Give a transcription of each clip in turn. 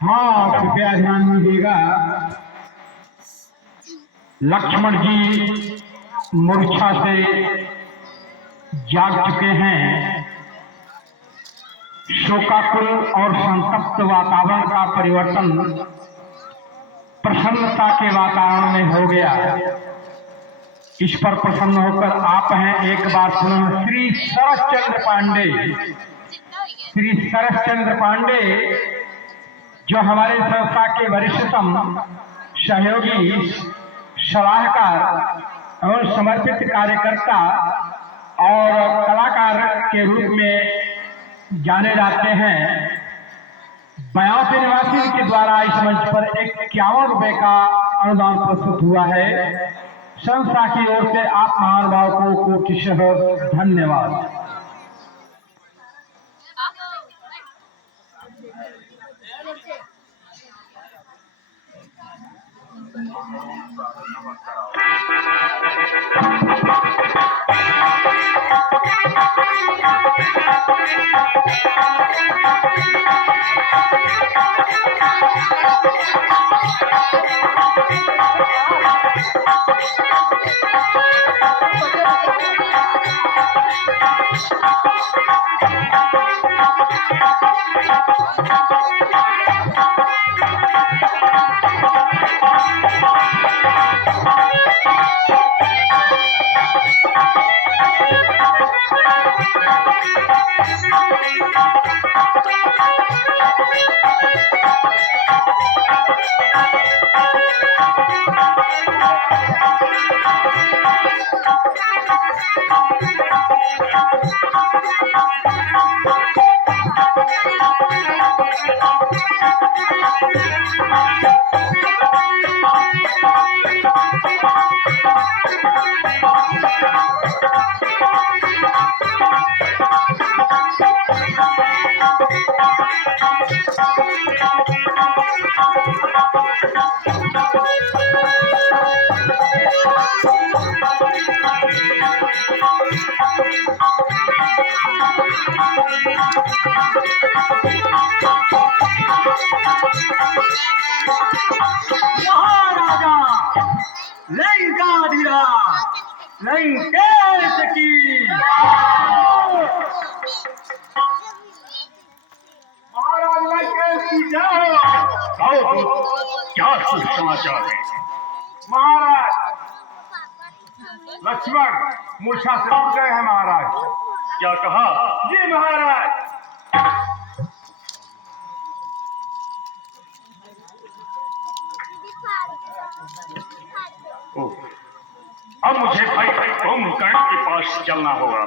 हाँ, कृपया ध्यान दीजिएगा। लक्ष्मण जी मूर्छा से जाग चुके हैं। शोकाकुल और संतप्त वातावरण का परिवर्तन प्रसन्नता के वातावरण में हो गया। इस पर प्रसन्न होकर आप हैं एक बार पुनः श्री शरश्चंद्र पांडे। श्री शरश्चंद्र पांडे जो हमारे संस्था के वरिष्ठतम सहयोगी, सलाहकार एवं समर्पित कार्यकर्ता और कलाकार के रूप में जाने जाते हैं। बयासी निवासी के द्वारा इस मंच पर 51 रुपए का अनुदान प्रस्तुत हुआ है। संस्था की ओर से आप महानुभावों को कोटिशः धन्यवाद। महाराजा लंकाधिराज लंकेश की महाराज लंकेश की जय। क्या शुभ समाचार है? महाराज लक्ष्मण मूर्छा से उठ गए हैं महाराज। क्या कहा? जी महाराज। अब मुझे भाई कुंभकर्ण के पास चलना होगा।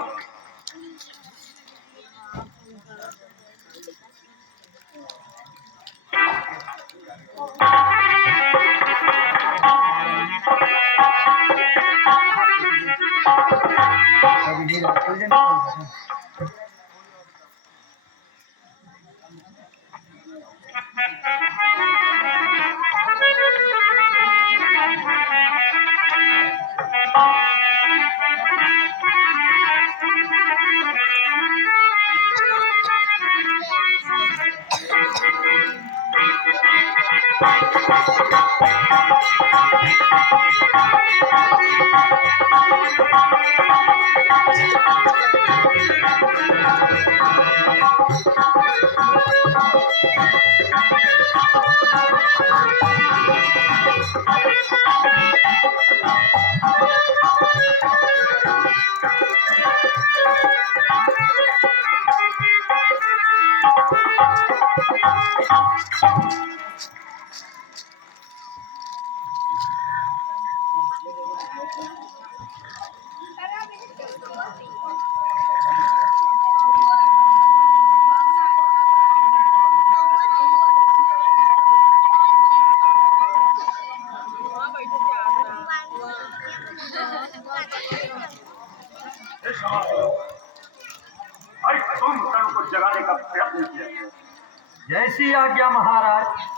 जगाने का प्रयत्न किया। जैसी आज्ञा महाराज।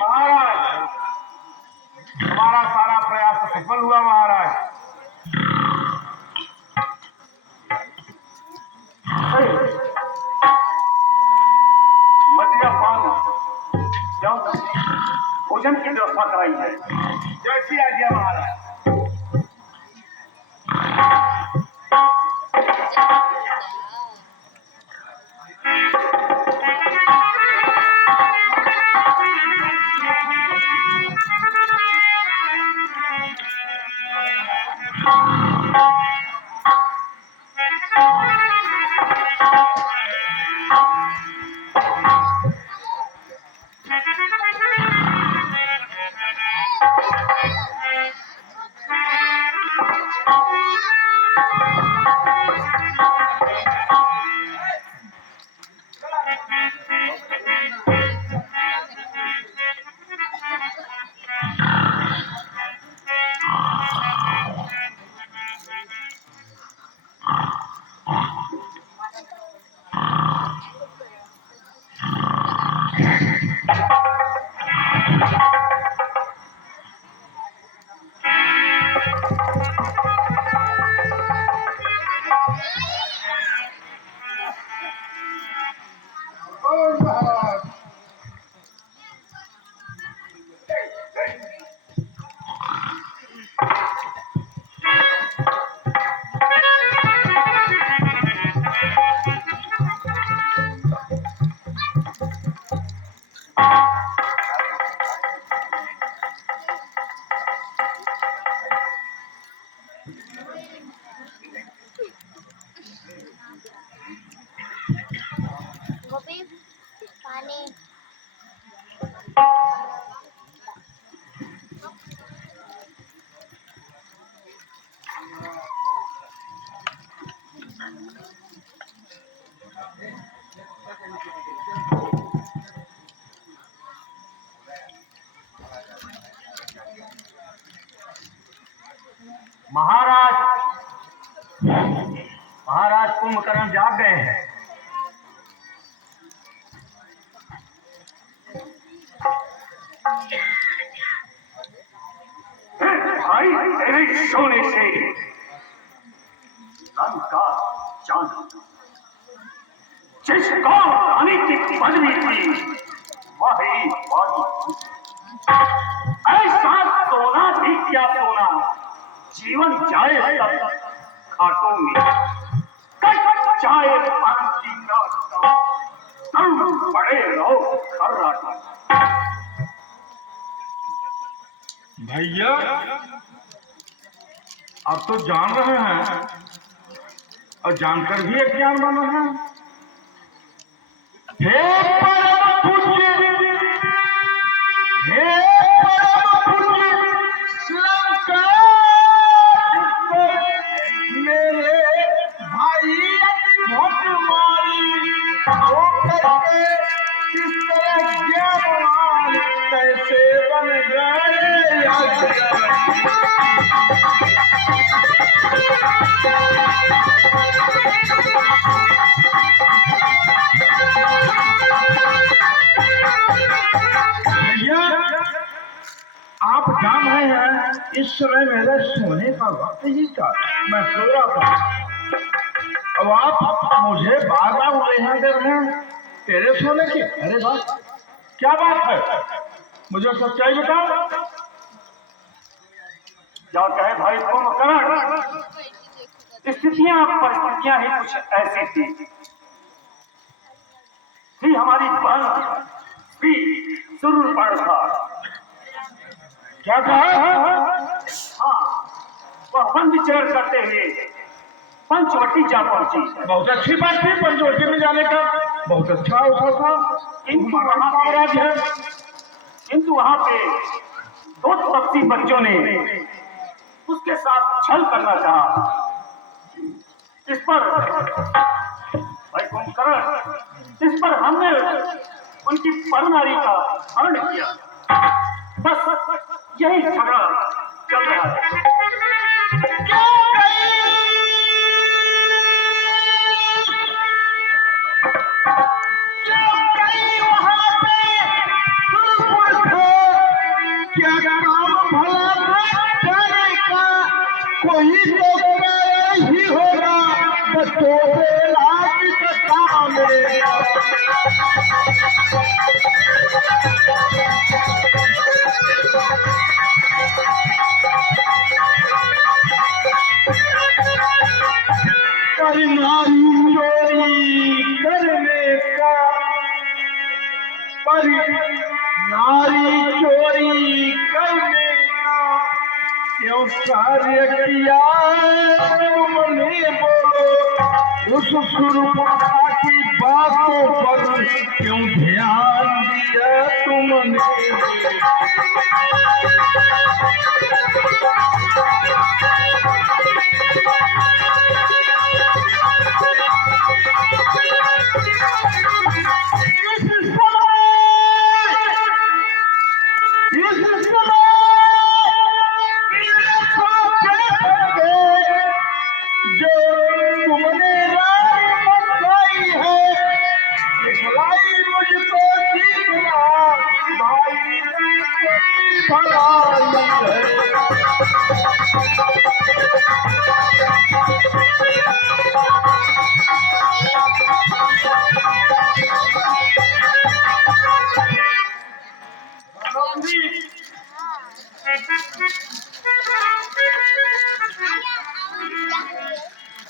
महाराज, हमारा सारा प्रयास सफल हुआ महाराज। मदिरा पान जाओ, भोजन की व्यवस्था कराई है। जैसी आज्ञा महाराज। गोपी पानी। महाराज कुंभकर्ण जाग गए हैं। भाई तेरे सोने से लंका चांद जिसको रानी की पदवी थी वही वादी ऐसा सोना भी क्या सोना जीवन जाए सब घाटों में कट जाए पानी का तुम बड़े रहो खर्राटे। भैया आप तो जान रहे हैं और जानकर भी अज्ञान बन रहे हैं। हे परम पूज्य, हे परम पूज्य लंका मेरे भाई भक्त मारी वो करके किस तरह ज्ञान कैसे बन गए Thank you. इस समय मेरे सोने का वक्त ही था, मैं सो रहा था। अब आप मुझे बार बार उल्लेखन दे रहे हैं तेरे सोने की। अरे बात क्या बात है, मुझे सच्चाई बताओ। क्या कहे भाई कुंभकर्ण, स्थितियां परिस्थितियां ही कुछ ऐसी थी हमारी बहन भी शूरपणखा। क्या कहा? हाँ, वह वन विचरण करते हुए पंचवटी जा पहुंची। बहुत अच्छी बात थी पंचवटी में जाने का, बहुत अच्छा अवसर था। किंतु वहां पे दो तपसी बच्चों ने उसके साथ छल करना चाहा। इस पर भाई कुंभकर्ण, इस पर हमने उनकी परनारी का हरण किया। बस यही झगड़ा चल रहा है। क्या काम भला था जाने का, कोई तो ही होगा बच्चों से लाज का काम। पर नारी चोरी करने का, पर नारी चोरी करने का क्यों कार्य किया तुमने, बोलो उस सुरपणखा की बातों पर क्यों ध्यान दिया तुमने। जो तुमने राय बताई है, दिखलाई मुझको सीखना भाई भलाई है।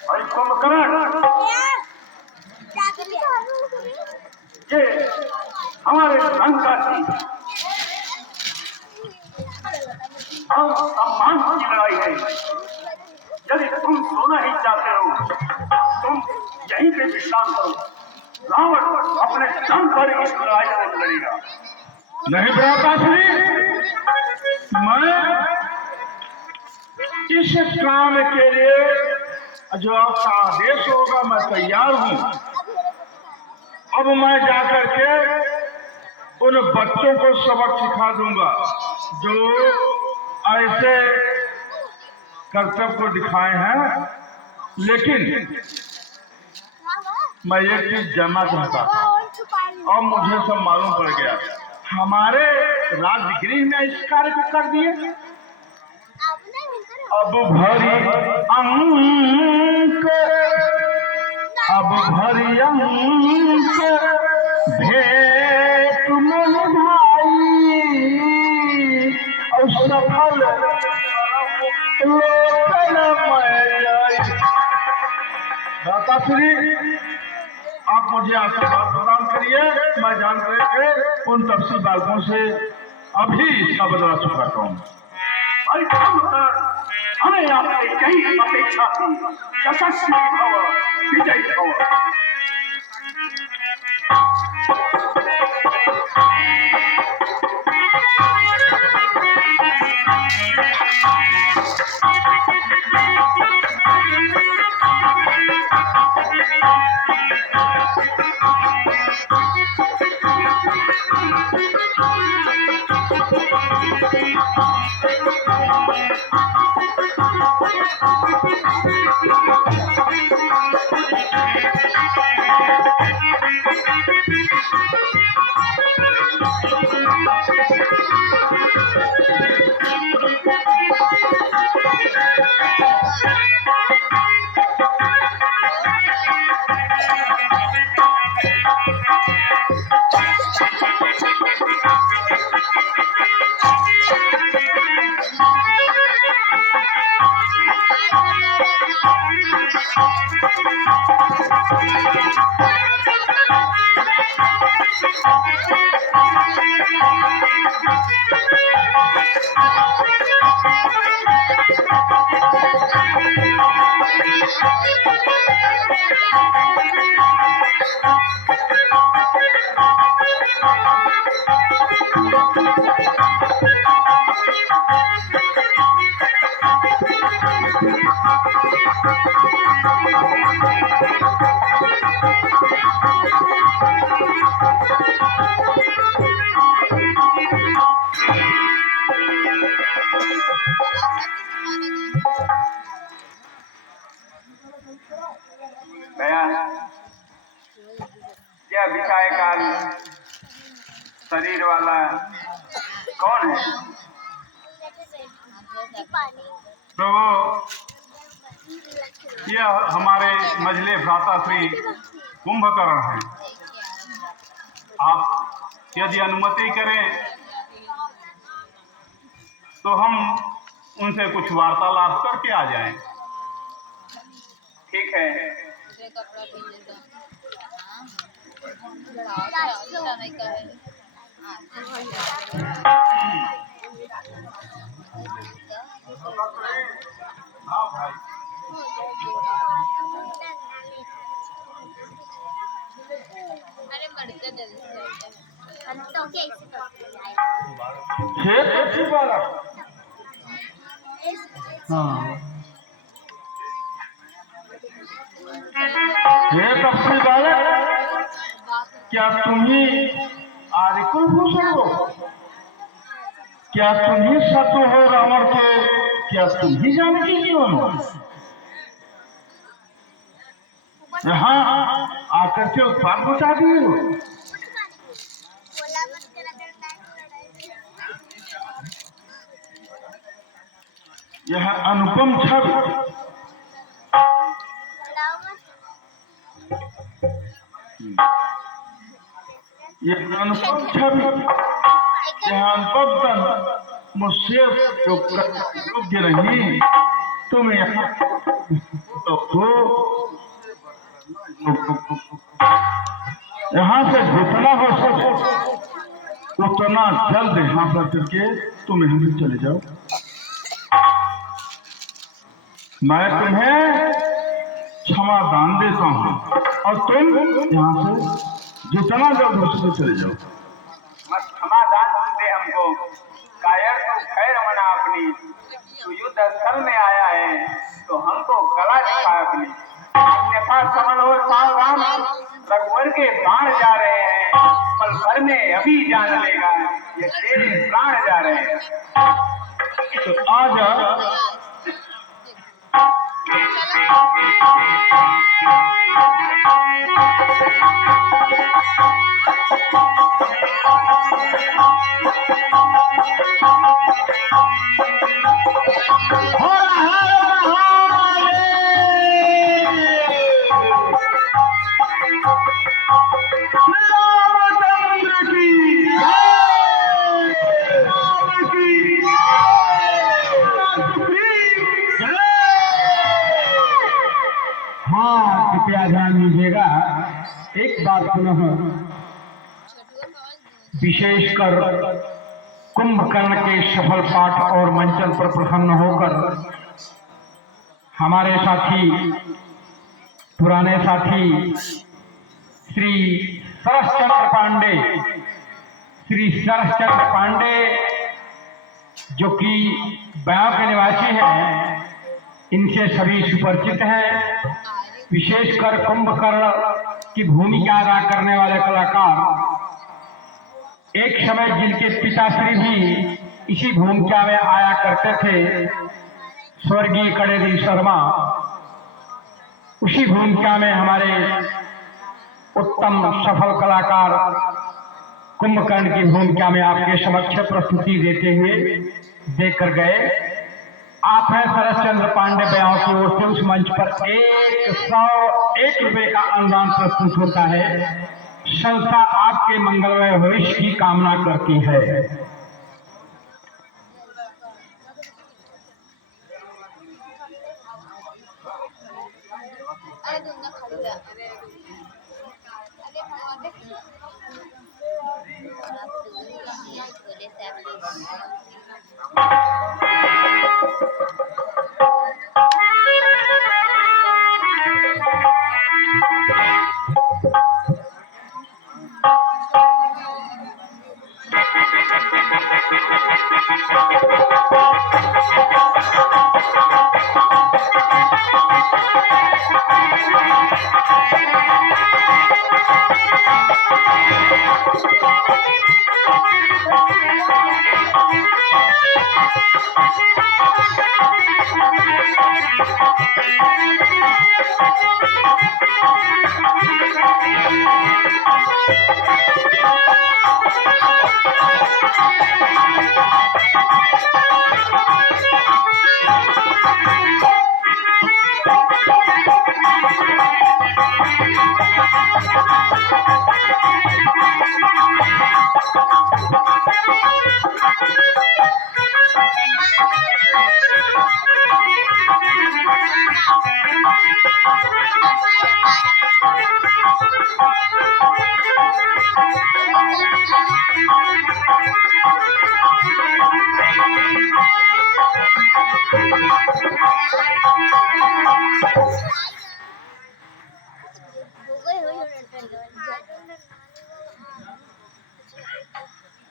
भाई कुंभकर्ण, ये हमारे धन का थी, हम सम्मान की लड़ाई है। यदि तुम सोना ही चाहते हो, तुम यहीं पे विश्राम करो। रावण अपने दम पर इस लड़ाई को लड़ेगा। नहीं भ्राताश्री, मैं इस काम के लिए जो आपका आदेश होगा मैं तैयार हूं। अब मैं जाकर के उन बच्चों को सबक सिखा दूंगा जो ऐसे कर्तव्य को दिखाए हैं। लेकिन मैं एक चीज जानना चाहता था और मुझे सब मालूम पड़ गया। हमारे राजगृह में इस कार्य को कर दिए। अब भरी अंक, अब भरी अंक भेंट मन भाई, और सफल लोकन मैं जाई। दाताश्री, आप मुझे आशीर्वाद प्रदान करिए। मैं जान करके उन तपसी बालकों से अभी इसका बदला चुकाता हूँ। भाई कुंभकर्ण, हमें आपसे यही अपेक्षा थी। यशस्वी भव, विजयी भव। भैया यह विषय काल शरीर वाला कौन है? पानी प्रभु यह हमारे मझले भ्राता श्री कुंभकर्ण हैं। आप यदि अनुमति करें तो हम उनसे कुछ वार्तालाप करके आ जाएं। ठीक है। हाँ भाई। अरे मरते जल्दी हम तो कैसे हाँ हे पक्षी बालक, क्या तुम ही आदिकुलभूषण हो? क्या तुम ही शत्रु हो रावण के? क्या तुम ही जानकी जीवन हो? यहाँ आकर के उत्पाद बचा दिए हो। यह अनुपम छवि यह अनुपम छवि यह अनुपम तन मुझसे योग्य नहीं। तुम यहाँ तो यहाँ से जितना हो सके उतना जल्द यहाँ पर करके तुम यहाँ से चले जाओ। मैं तुम्हें क्षमा दान देता हूँ और तुम यहाँ से जितना जल्द हो सके चले जाओ। मत क्षमा दान दे हमको। कायर तो खैर मना अपनी। तू युद्ध स्थल में आया है तो हमको कला दिखा अपनी। अन्यथा समझ हो सावधान, रघुवर के बाण जा रहे हैं। पल भर में अभी जान लेगा ये तेरे प्राण जा रहे हैं। तो आजा कृपया ध्यान दीजिएगा। एक बात पुनः विशेषकर कुंभकर्ण के सफल पाठ और मंचन पर प्रसन्न होकर हमारे साथी पुराने साथी श्री सरसचंद्र पांडे जो कि बयां के निवासी हैं, इनसे सभी सुपरिचित हैं। विशेषकर कुंभकर्ण की भूमिका अदा करने वाले कलाकार, एक समय जिनके पिताश्री भी इसी भूमिका में आया करते थे, स्वर्गीय कड़ेदी शर्मा, उसी भूमिका में हमारे उत्तम सफल कलाकार कुंभकर्ण की भूमिका में आपके समक्ष प्रस्तुति देते हुए देकर गए। आप हैं शरद चंद्र पांडे बयाओं की ओर से उस मंच पर 101 रुपए का अनुदान प्रस्तुत होता है। संस्था आपके मंगलमय भविष्य की कामना करती है। अरे दूंगा खा लो। अरे भगवान आप छोले से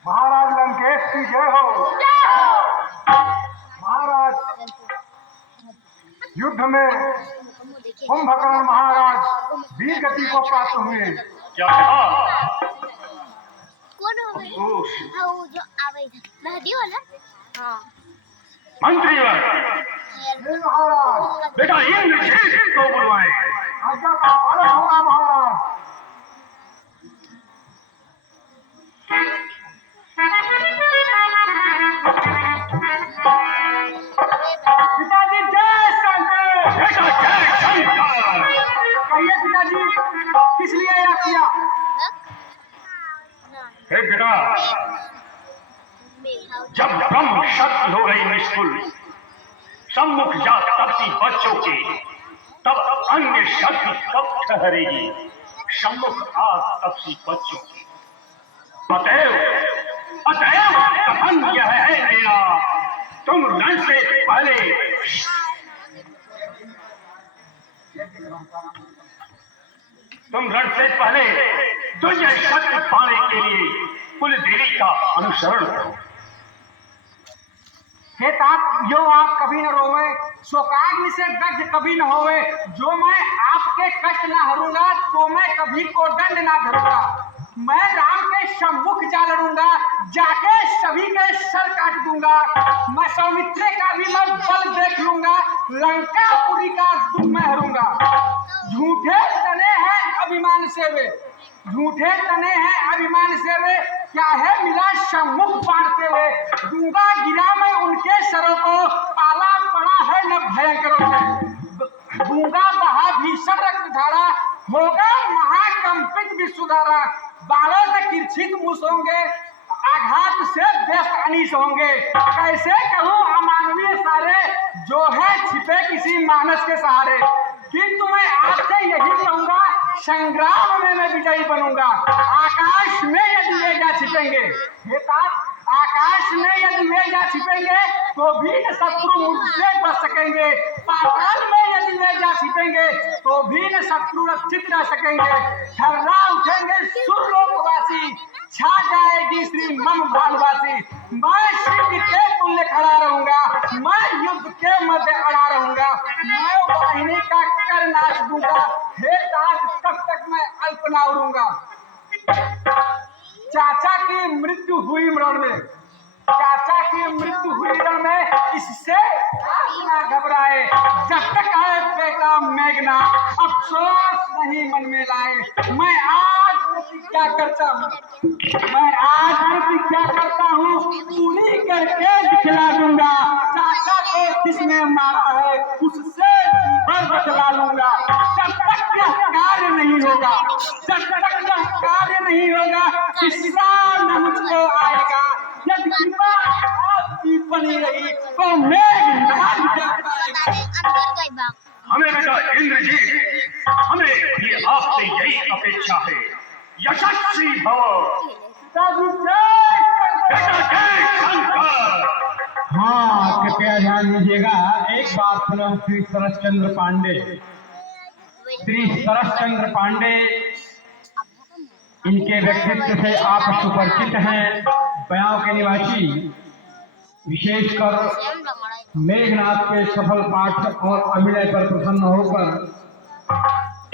महाराज लंकेश की जय हो। महाराज युद्ध में कुंभकर्ण महाराज वीर गति को प्राप्त हुए। क्या कहा? कौन हो गई? हाँ वो जो आवे इधर महदी वाला। हाँ मंत्री महाराज बेटा इंद्रजीत को बुलवाए। आज्ञा का पालन होगा महाराज। पिताजी जय शंकर। बेटा जय शंकर। कहिए पिताजी किस लिए याद किया? हे बेटा, जब ब्रह्म शक्ति हो गई निष्फुल, सम्मुख जा तपती बच्चों के, तब अन्य शक्ति कब ठहरेगी? सम्मुख आग तपती बच्चों की। अतएव कथन यह है मेरा, तुम रण से पहले दुर्जय शक्ति पाने के लिए कुल देवी का अनुसरण करो। हे तात, यो आप कभी न रोवे, शोकाग्नि से दग्ध कभी न होवे। जो मैं आपके कष्ट न हरूंगा, तो मैं कभी को दंड ना धरूंगा। मैं राम के सम्मुख जा लड़ूंगा, जाके सभी के सर काट दूंगा। मैं सौमित्रे का भी मैं बल देख लूंगा, लंकापुरी का दुख मैं हरूंगा। झूठे तने हैं अभिमान से वे, झूठे तने हैं अभिमान से वे, क्या है मिला सम्मुख बांधते हुए। दूंगा गिरा मैं उनके सरों को, पाला पड़ा है न भयंकरों से। दूंगा बहा भीषण रक्त धारा, होगा महाकंपित विश्वधारा। बालों से किरछित मुस होंगे, आघात से व्यस्त अनीस होंगे। कैसे कहूँ अमानवीय सारे, जो है छिपे किसी मानस के सहारे। किंतु मैं आपसे यही कहूंगा, संग्राम में मैं विजयी बनूंगा। आकाश में यदि वे जा छिपेंगे, हे तात, आकाश में यदि वे जा छिपेंगे, तो भी न शत्रु मुझसे बच सकेंगे। पाताल में यदि वे जा छिपेंगे, तो भी न शत्रु रक्षित रह सकेंगे। थर्रा उठेंगे सुरलोकवासी, छा जाएगी श्री मम भालवासी। मैं सिंह के तुल्य खड़ा रहूंगा, मैं युद्ध के मध्य अड़ा रहूंगा। मैं वाहिनी का कर नाश दूंगा, हे ताज तब तक मैं अल्प ना उड़ूंगा। चाचा की मृत्यु हुई रण में, चाचा की मृत्यु हुई रण में, इससे आप ना घबराए। जब तक आए बेटा मेघना, अफसोस नहीं मन में लाए। मैं आज प्रतिज्ञा करता हूँ, पूरी करके दिखला दूंगा। राजा को जिसने मारा है उससे पर बदला लूंगा। जब तक यह कार्य नहीं होगा, जब तक यह कार्य नहीं होगा, हिस्सा न मुझको आएगा। यदि कृपा आपकी बनी रही तो मेघनाद जब आएगा। अंदर गई बाग हमें बेटा इंद्र जी, हमें ये आपसे यही अपेक्षा है। यशस्वी भव। बेटा जय शंकर। हाँ, कृपया ध्यान दीजिएगा। एक बात सुनो श्री शरश्चंद्र पांडे। श्री शरश्चंद्र पांडे, इनके व्यक्तित्व से आप सुपरिचित हैं। बयां के निवासी, विशेषकर मेघनाद के सफल पाठ और अभिनय पर प्रसन्न होकर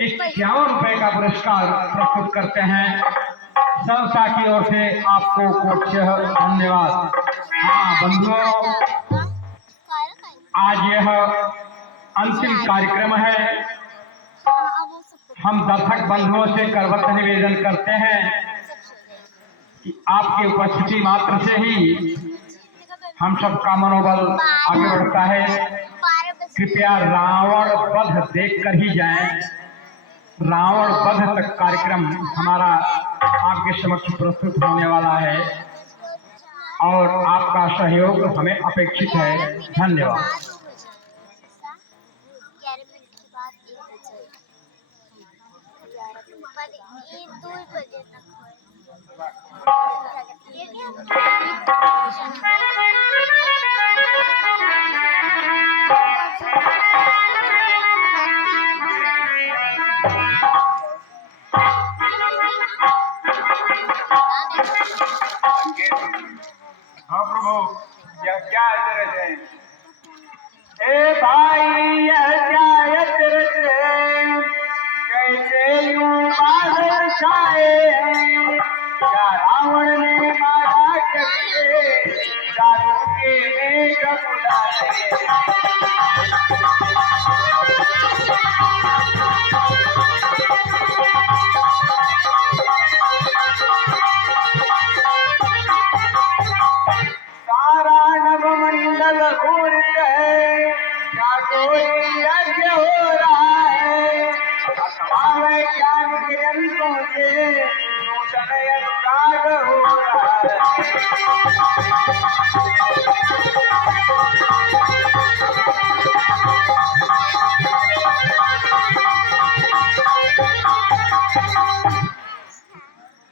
51 रुपए का पुरस्कार प्रस्तुत करते हैं। संस्था की ओर से आपको कोटशः धन्यवाद। हाँ बंधुओं, आज यह अंतिम कार्यक्रम है। हम दर्शक बंधुओं से करबद्ध निवेदन करते हैं कि आपकी उपस्थिति मात्र से ही हम सबका मनोबल आगे बढ़ता है। कृपया रावण वध देखकर ही जाएं। रावण वध तक कार्यक्रम हमारा आपके समक्ष प्रस्तुत होने वाला है और आपका सहयोग हमें अपेक्षित है। धन्यवाद। हाँ प्रभु, यह क्या अचरज है? ए भाई, यह क्या अचरज है? कैसे यूं बादल छाए हैं? क्या रावण ने मारा करके दारू के मेघ बुलाए? सारा नवमंडल घूरत है, क्या कोई यज्ञ हो रहा है? अथवा वैज्ञानिक यंत्रों से नूतन अनुराग हो रहा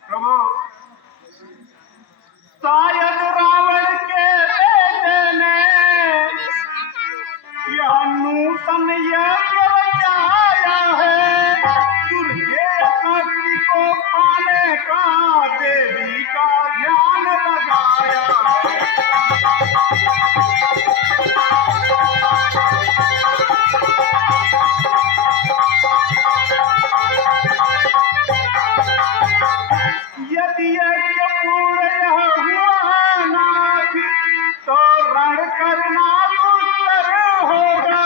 प्रभु, शायद रावण के बेटे ने यह नूतन यज्ञ रचाया है। दुर्गे शक्ति को पाने का देवी का ध्यान लगाया है। यदि यज्ञ पूर्ण हुआ नाथ तो रण करना दुष्कर होगा।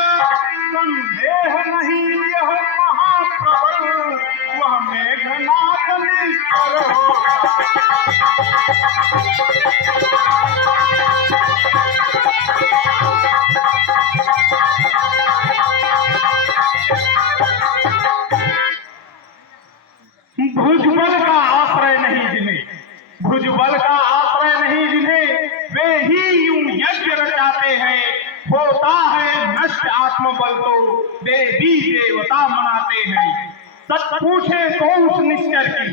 संदेह नहीं यह महाप्रबल वह मेघनाद निष्ठुर भुजबल का आश्रय नहीं जिन्हें, भुजबल का आश्रय नहीं जिन्हें, वे ही यूं यज्ञ रचाते हैं। होता है नष्ट आत्मबल तो देवी देवता मनाते हैं। सच पूछे तो उस निश्चर की,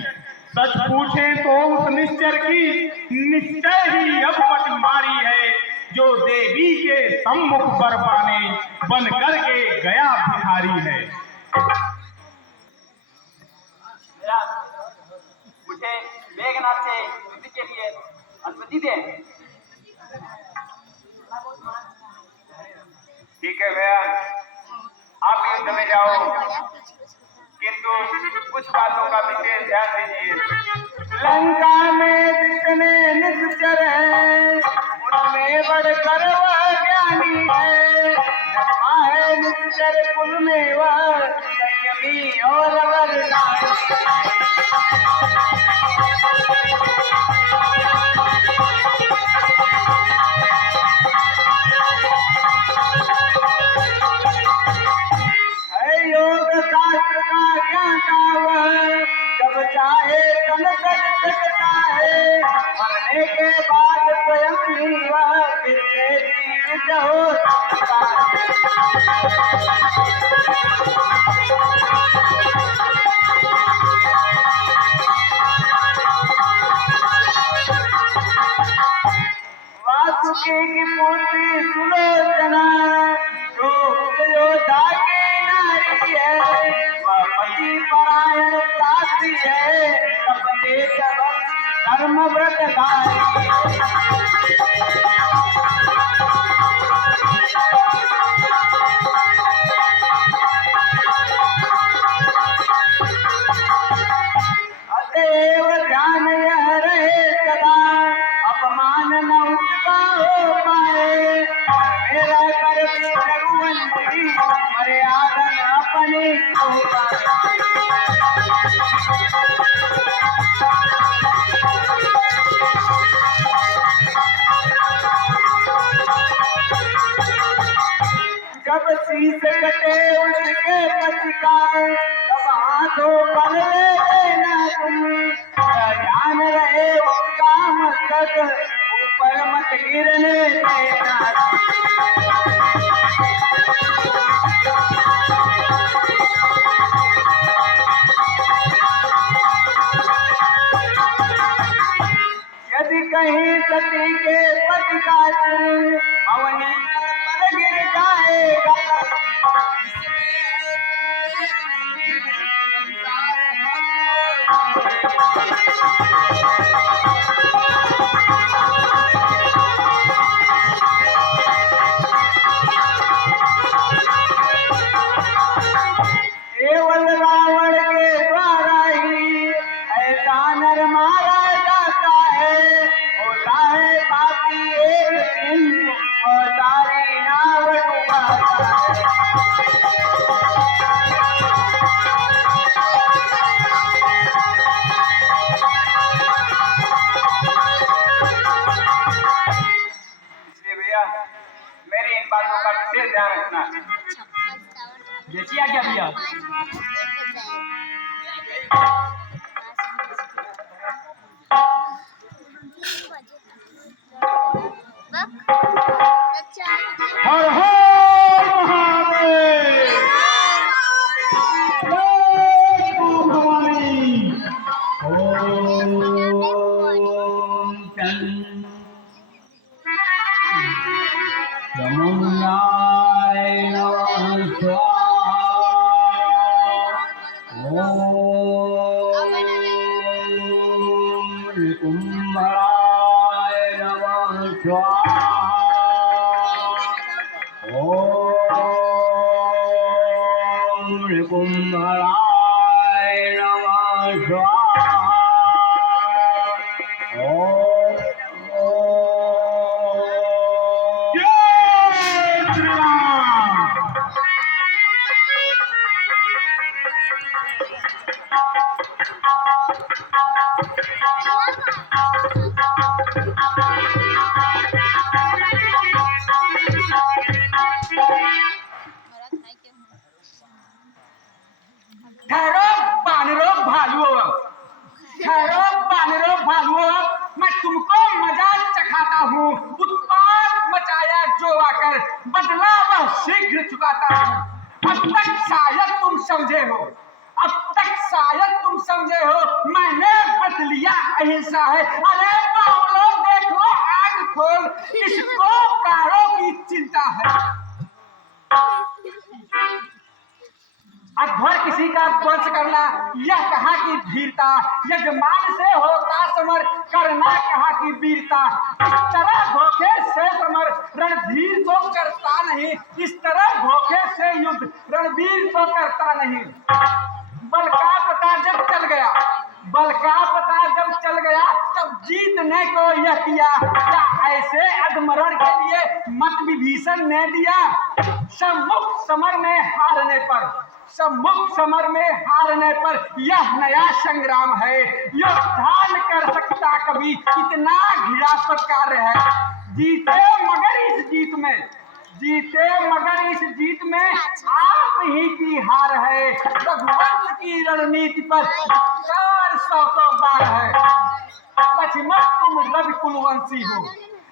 सच पूछे तो उस निश्चर की निश्चय ही अब पटमारी है। जो देवी के सम्मुख बर पाने बन करके गया भिखारी है। मुझे मेघनाद से युद्ध के लिए अनुमति दें। ठीक है भैया, आप युद्ध में जाओ, किंतु कुछ बातों का विशेष ध्यान दीजिए। लंका में जितने निश्चर हैं उनमें बढ़कर वह ज्ञानी है। है निश्चर कुल में वह संयमी और वरदानी। मरने के बाद स्वयं ही वह फिर से जीवित हो सकता है। वासुकी की पुत्री सुलोचना जो योद्धा की नारी है, वह पति परायण साथी है, अपने सबक धर्म व्रतधारी अतएव ध्यान यह रहे सदा, अपमान न उसका हो पाए। मेरा कर भी रघुवंशी, मर्यादा न अपनी हो पाए। जब शीश कटे उसके पति का, तब हाथों पर ले लेना तुम, ध्यान रहे उसका मस्तक ऊपर मत गिरने देना। यदि कहीं सती के पति का सिर अवनी पर गिर जाएगा, केवल रावण के द्वारा ही ऐसा नर मारा जाता है। होता है पापी एक दिन, वो सारी नाव डुबाता है। इसलिए भैया मेरी इन बातों का विशेष ध्यान रखना। जैसी आज्ञा भैया। हर हर महादेव। जय मां भवानी। ओम यमुनाय नमः स्वाहा। ओम कुंभराय नमः स्वाहा। ओम कुंभराय नमः स्वाहा। जय श्री राम। ठहरो बानरो भालुओं, ठहरो बानरो भालुओं, मैं तुमको मजा चखाता हूँ। उत्पात मचाया जो आकर, बदला वह शीघ्र चुकाता हूँ। अब तक शायद तुम समझे हो, अब तक शायद तुम समझे हो, मैंने बत लिया अहिंसा है। अरे बावलो देखो आग खोल, किसको प्राणों की चिंता है। अकबर किसी का वंश करना यह कहाँ की धीरता, यजमान से होता समर करना कहाँ की वीरता। इस तरह धोखे से समर रणधीर तो करता नहीं, इस तरह धोखे से युद्ध रणवीर तो करता नहीं। बल का पता जब चल गया, बल का पता जब चल गया, तब जीतने को यह किया। क्या ऐसे अधमरण के लिए मत विभीषण ने दिया। सम्मुख समर में हारने पर, सम्मुख समर में हारने पर यह नया संग्राम है। योद्धा न कर सकता कभी, इतना घृणास्पद कार्य है। जीते मगर इस जीत में, जीते मगर इस जीत में आप ही की हार है। रघुवंश की रणनीति पर 400 बार है। लक्ष्मण तुम रवि कुलवंशी हो,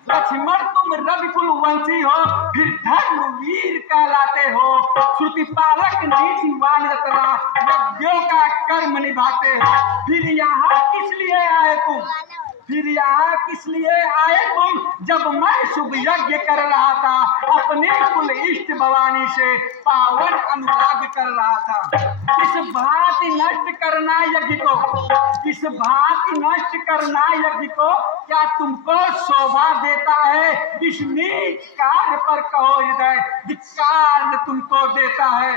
लक्ष्मण तुम रवि कुलवंशी हो, फिर धर्मवीर कहलाते हो। श्रुति पालक नीतिवान रतना, यज्ञों का कर्म निभाते हो। फिर यहाँ किस लिए आए तुम, फिर यहाँ किस लिए आए तुम? जब मैं शुभ यज्ञ कर रहा था, अपने कुल इष्ट भवानी से पावन अनुराग कर रहा था। इस भांति नष्ट करना यज्ञ को, इस भांति नष्ट करना यज्ञ को क्या तुमको शोभा देता है? इस नीच कार्य पर कहो हृदय धिक्कार तुमको देता है।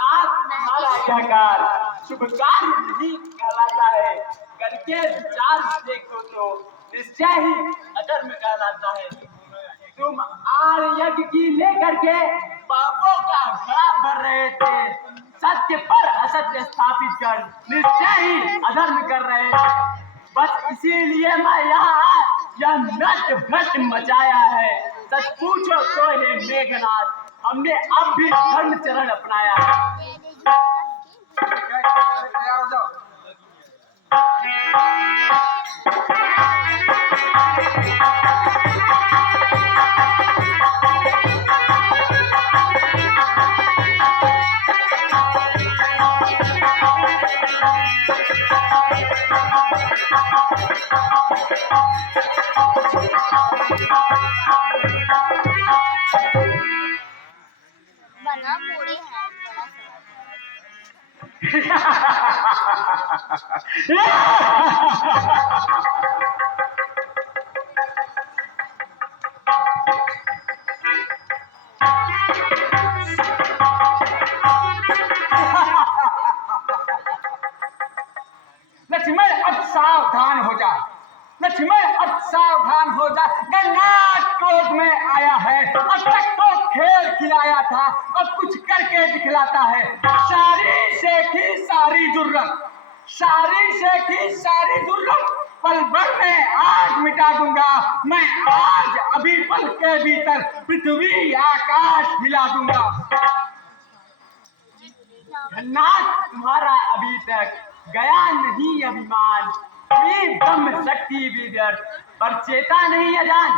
हमारा यह कार्य शुभ कार्य नहीं कहलाता है, करके विचार देखो तो निश्चय ही अधर्म कहलाता है। तुम आर्य यज्ञ की लेकर के पापों का घड़ा भर रहे थे, सत्य पर असत्य स्थापित कर निश्चय ही अधर्म कर रहे थे। बस इसीलिए मैं यहाँ यह नष्ट भ्रष्ट मचाया है। सच पूछो तो हे मेघनाथ, हमने अब भी धर्म चरण अपनाया है। बना पूरे हैं लक्ष्मण अब सावधान हो जा, लक्ष्मण अब सावधान हो जा। गंगा क्रोध में आया है, अब तक तो खेल खिलाया था, अब कुछ करके दिखलाता है। सारी से की सारी जुर्रत, सारी से की सारी जुर्रत पल भर में आज मिटा दूंगा मैं। आज अभी पल के भीतर पृथ्वी आकाश हिला दूंगा। नाथ तुम्हारा अभी तक गया नहीं अभिमान, ये ब्रह्म शक्ति विदर्थ पर चेता नहीं अजान।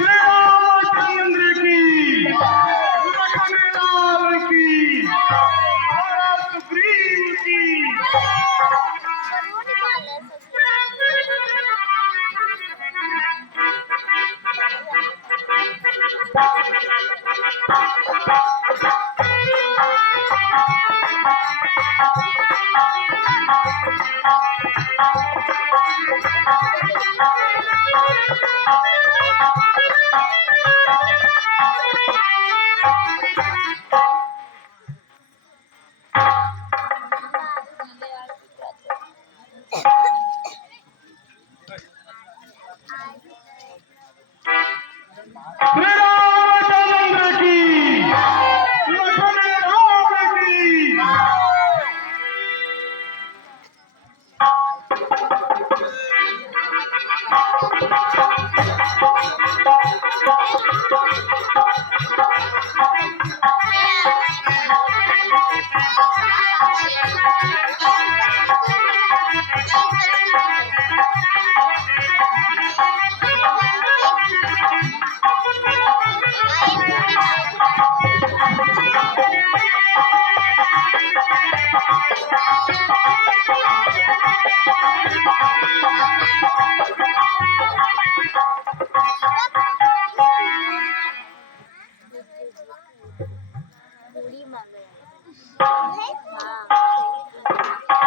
रामचंद्र की, लक्ष्मण की, सुग्रीव की। रामचंद्र की, लक्ष्मण की।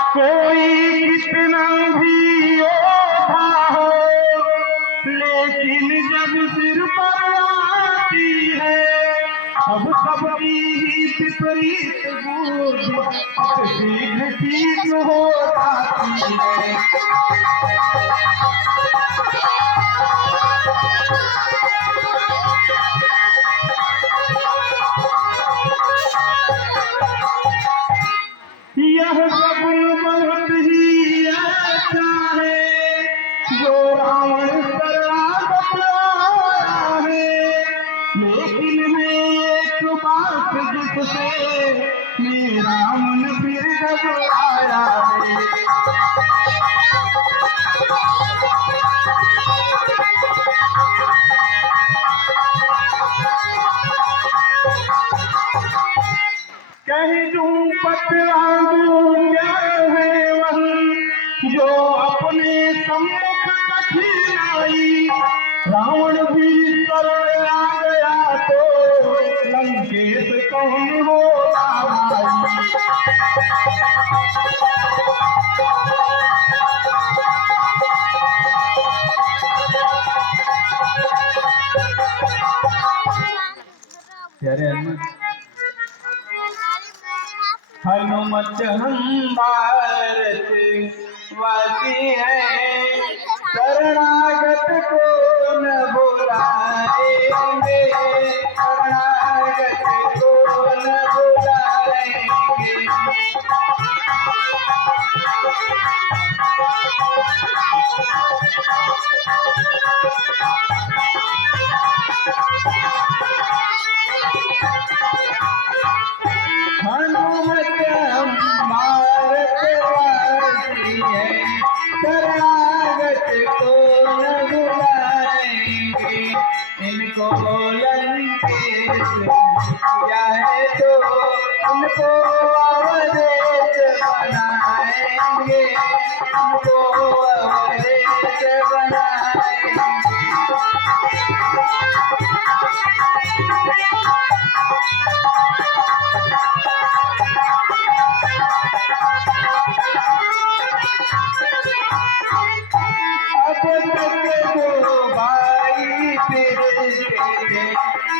कोई कितना भी योद्धा हो, लेकिन जब सिर पर आती है, अब सबकी ही विपरीत बुद्धि शीघ्र यह सब बहुत ही अच्छा है जो रावण शरणागत आया है, लेकिन मैं एक बात जिससे मेरा मन फिर घबराया है। कहीं दूं पतरा दूं क्या है वही जो अपने सम्मुख कठिनाई, रावण भी शरण आ गया तो लंकेश कौन हो हनुमत हम भारत वासी है, शरणागत को न बुलाएंगे, शरणागत को न बुलाएंगे। हनुमत हम भारत वासी है, शरणागत को न बुलाएंगे, इनको लंकेश किया है तो उनको अवधेश बनाएंगे, उनको अवधेश बनाएंगे। अब तक दो भाई फिरते थे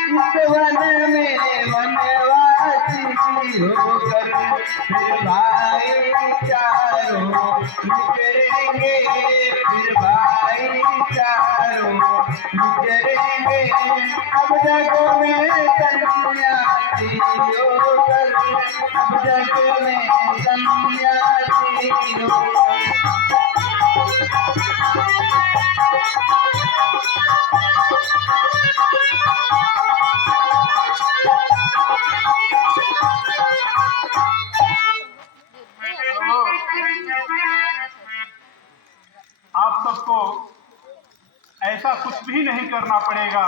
इस वन में वनवासी होकर, फिर भाई चारों बिखरेंगे, फिर भाई चारों बिखरेंगे। अब जग में सन्यासी होकर, अब जग में सन्यासी होकर। आप सबको ऐसा कुछ भी नहीं करना पड़ेगा।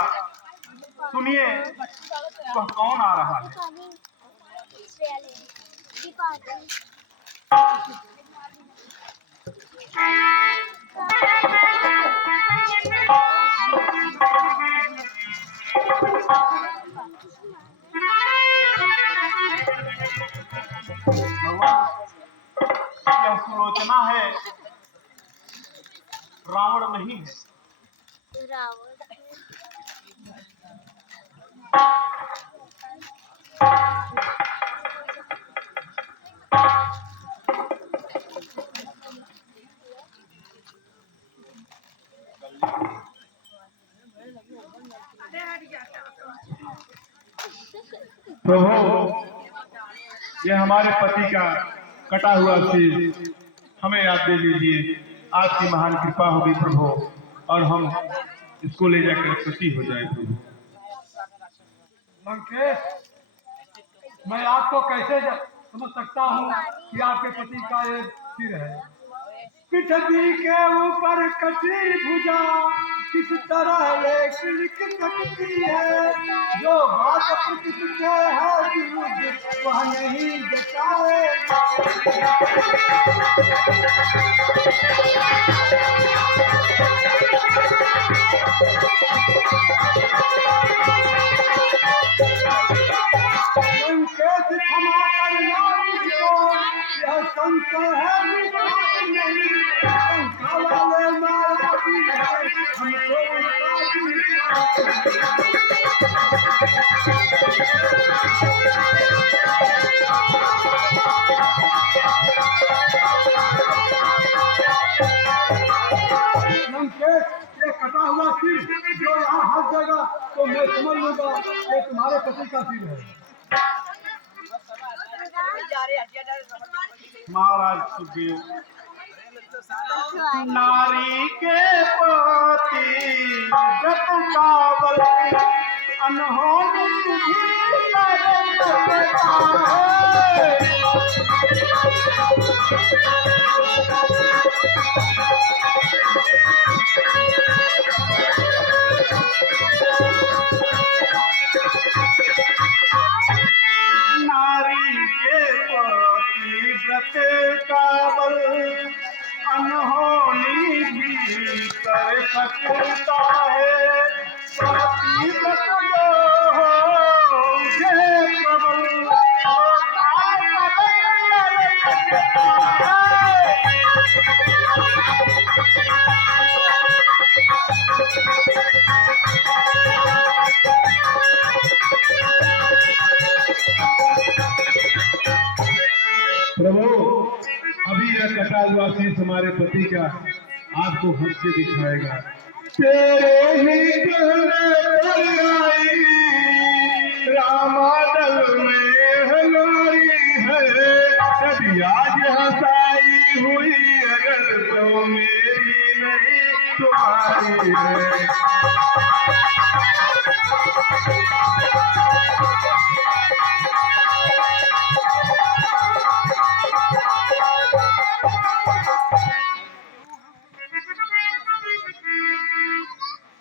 सुनिए वह कौन आ रहा है। यह सुलोचना है, रावण नहीं है। रावण प्रभु ये हमारे पति का कटा हुआ सिर हमें आप दे दीजिए। आपकी महान कृपा होगी प्रभु, और हम इसको ले जाकर खुशी हो जाए प्रभु। लंकेश, मैं आपको कैसे समझ सकता हूँ कि आपके पति का ये सिर है। पृथ्वी के ऊपर कटी भुजा किस तरह ये खिड़क सकती है, जो बात प्रकृति है दूध वह नहीं जताए। लंकेश क्षमा करना मुझको, यह संशय है विश्वास नहीं। शंका वाले माया भी है, हमको उनका भी कटा हुआ सिर जो यहाँ हंस जाएगा तो मैं समझ लूंगा ये तुम्हारे पति का सिर है। महाराज सुखदेव, नारी के पति व्रत का बल अनहोनी भी करता है। नारी के पति व्रत का बल अनहोनी भी कर सकता है। पति व्रत जो हो उसे प्रबल प्रभु अभी यह कटा हुआ शीश हमारे पति का आपको हंस के दिखाएगा। तेरे ही कहने पर आई रामादल में हमारी है, कभी आज हंसाई हुई अगर तो मेरी नहीं तुम्हारी है।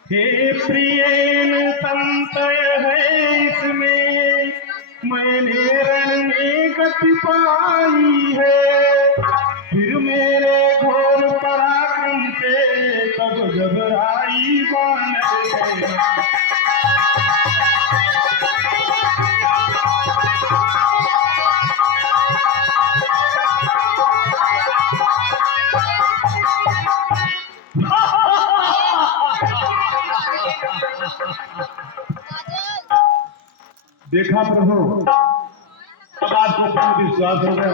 हे प्रियन संतय है इसमें, मैंने रण में गति पाई है। फिर मेरे घोर पराक्रम से तब घबराई वानर है। देखा प्रभु, अब आपको पूर्ण विश्वास हो गया।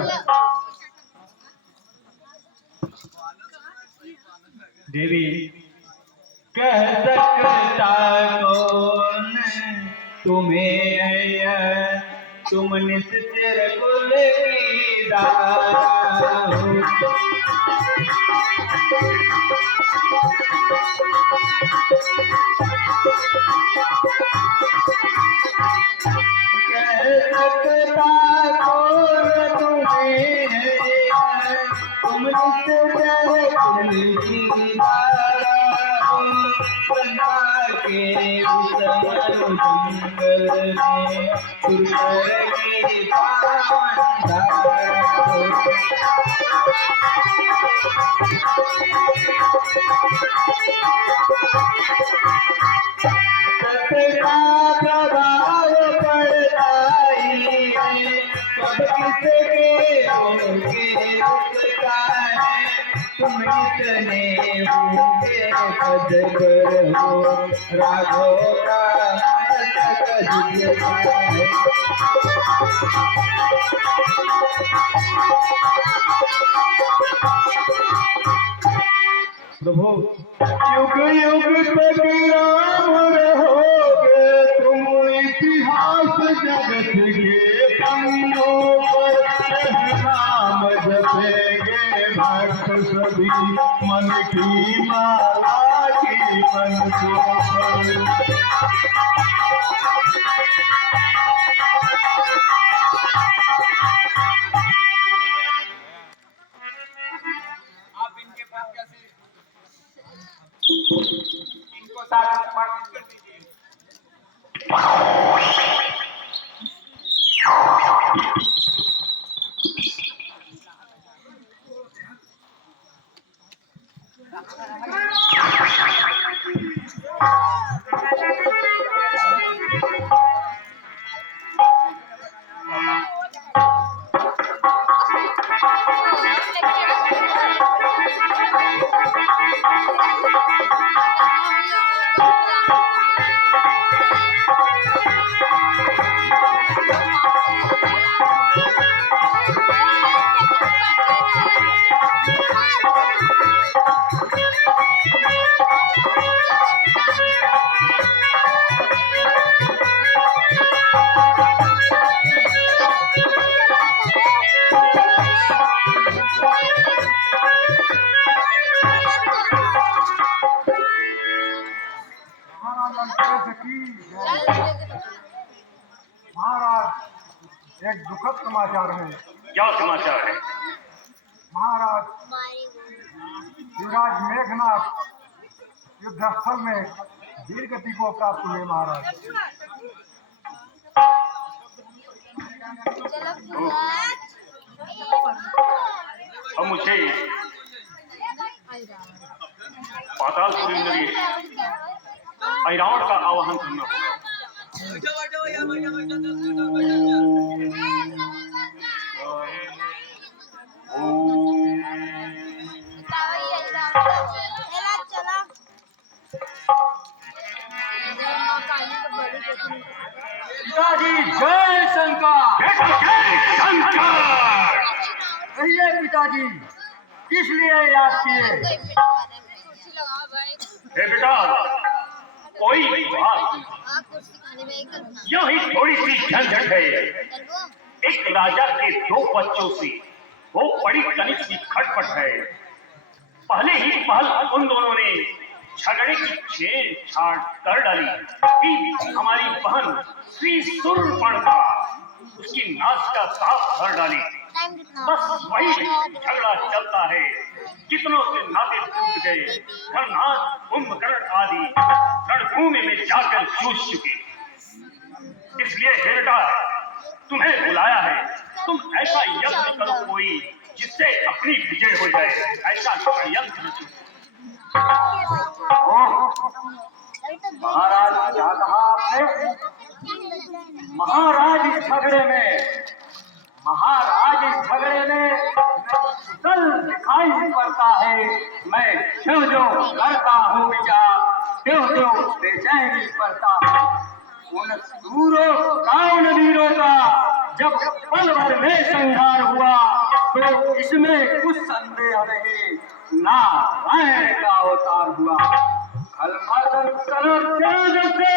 देवी कह सकता कौन तुम्हें, तुम निस्तर कुल की दाता हो। प्रभाव पड़ता तुम इतने पद पर हो, राघव का प्रभु युग युग तक राम रहोगे तुम, इतिहास जगत के पन्नों पर नाम जपेंगे भक्त सभी, मन की माला की मन को। इनको साथ समर्पित कर दीजिए। एक दुखद समाचार है। क्या समाचार है? महाराज युवराज मेघनाथ युद्धस्थल में वीर गति को प्राप्त हुए। महाराज अब मुझे पातालपुरी नरेश ऐरावत का आवाहन करना होगा। पिताजी जय शंकर। जय शंकर। कहिए पिताजी, किस लिए याद किए? हे बेटा, कोई बात नहीं, यही थोड़ी सी झंझट है। एक राजा के 2 बच्चों से वो बड़ी तनिक सी खटपट है। पहले ही पहल उन दोनों ने झगड़े की छेड़छाड़ कर डाली कि हमारी बहन श्री सूर्पणखा उसकी नाश का साफ भर डाली। बस वही झगड़ा चलता है। कितनों से नाते टूट गए। धर्मनाथ, कुंभकर्ण आदि रणभूमि में जाकर जूझ चुके। इसलिए हे बेटा, तुम्हें बुलाया है। तुम ऐसा यत्न करो कोई जिससे अपनी विजय हो जाए। ऐसा यत्न रचो। महाराज क्या कहा आपने? महाराज इस झगड़े में कुशल दिखाई पड़ता है। मैं जो करता हूँ विचार, जो बेचैनी पड़ता है। उन सूरों रावण वीरों का जब पल भर में संहार हुआ तो इसमें कुछ संदेह नहीं, नारायण का अवतार हुआ। कलमर्दन कलर से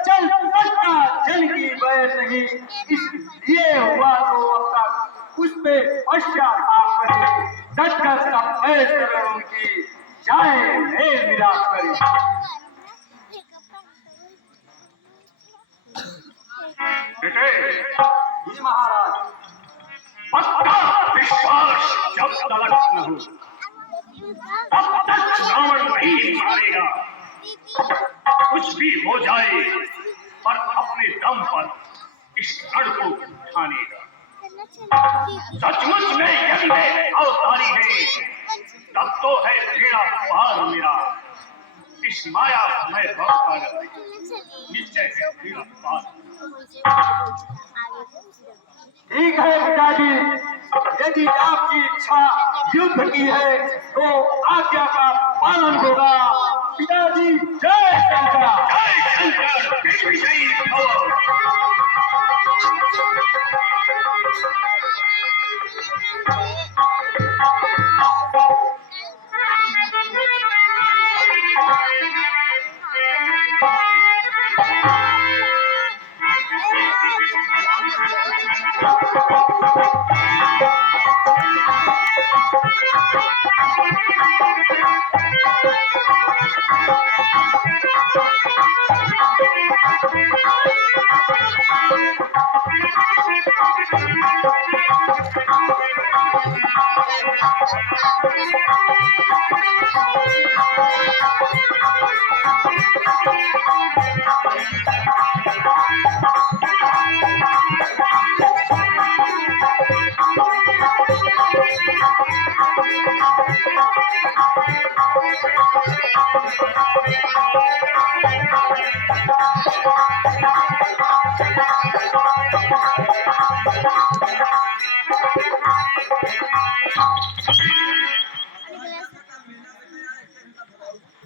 चल सकता जन की बैर नहीं, इसलिए हुआ तो अब तक उस पे पश्चाताप करे। डटकर सब फैसले उनकी जाए मेल मिलाप करे। बेटे, जी महाराज। पक्का विश्वास जब तलक न हो तब तक रावण नहीं मारेगा। कुछ भी हो जाए पर अपने दम पर इस रण को उठानेगा। सचमुच में यदि वे अवतारी है तब तो है तेरा पार मेरा। इस माया में बहुत निश्चय है तेरा पार। ठीक है पिताजी, यदि आपकी इच्छा युद्ध की है तो आज्ञा का पालन होगा। पिताजी जय शंकर। जय शंकर। विजयी भव।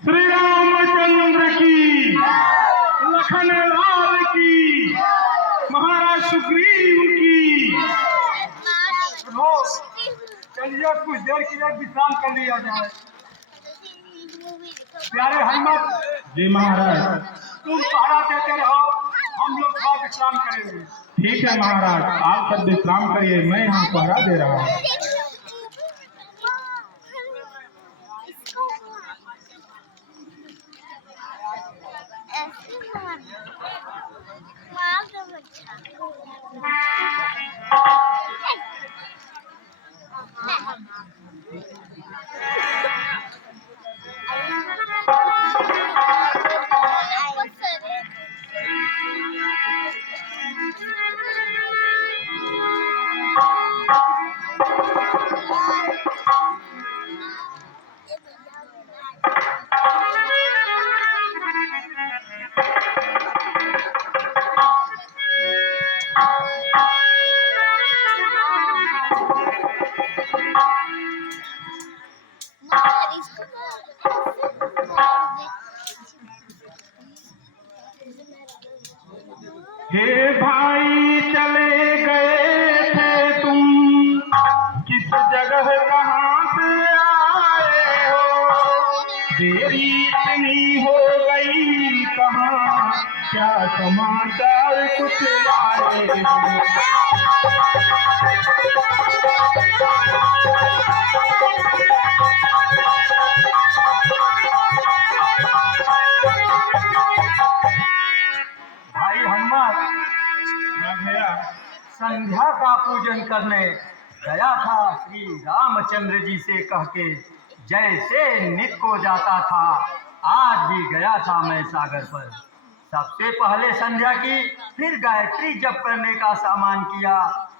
श्री रामचंद्र की, लखन लाल की, महाराज सुग्रीव की। चलिए कुछ देर के लिए विश्राम कर लिया जाए। प्यारे हनुमत जी महाराज। तुम पहरा देते रहो, हम लोग थोड़ा विश्राम करेंगे। ठीक है महाराज, आप सब विश्राम करिए, मैं यहाँ पहरा दे रहा हूँ। माँ का बच्चा हे भाई चले गए थे तुम किस जगह कहाँ से आए हो, देरी इतनी हो गई कहाँ, क्या समाचार कुछ लाए हो। भाई हनुमान संध्या का पूजन करने गया था श्री रामचंद्र जी से कह के, जैसे नित्य को जाता था आज भी गया था मैं सागर पर। सबसे पहले संध्या की, फिर गायत्री जप करने का सामान किया,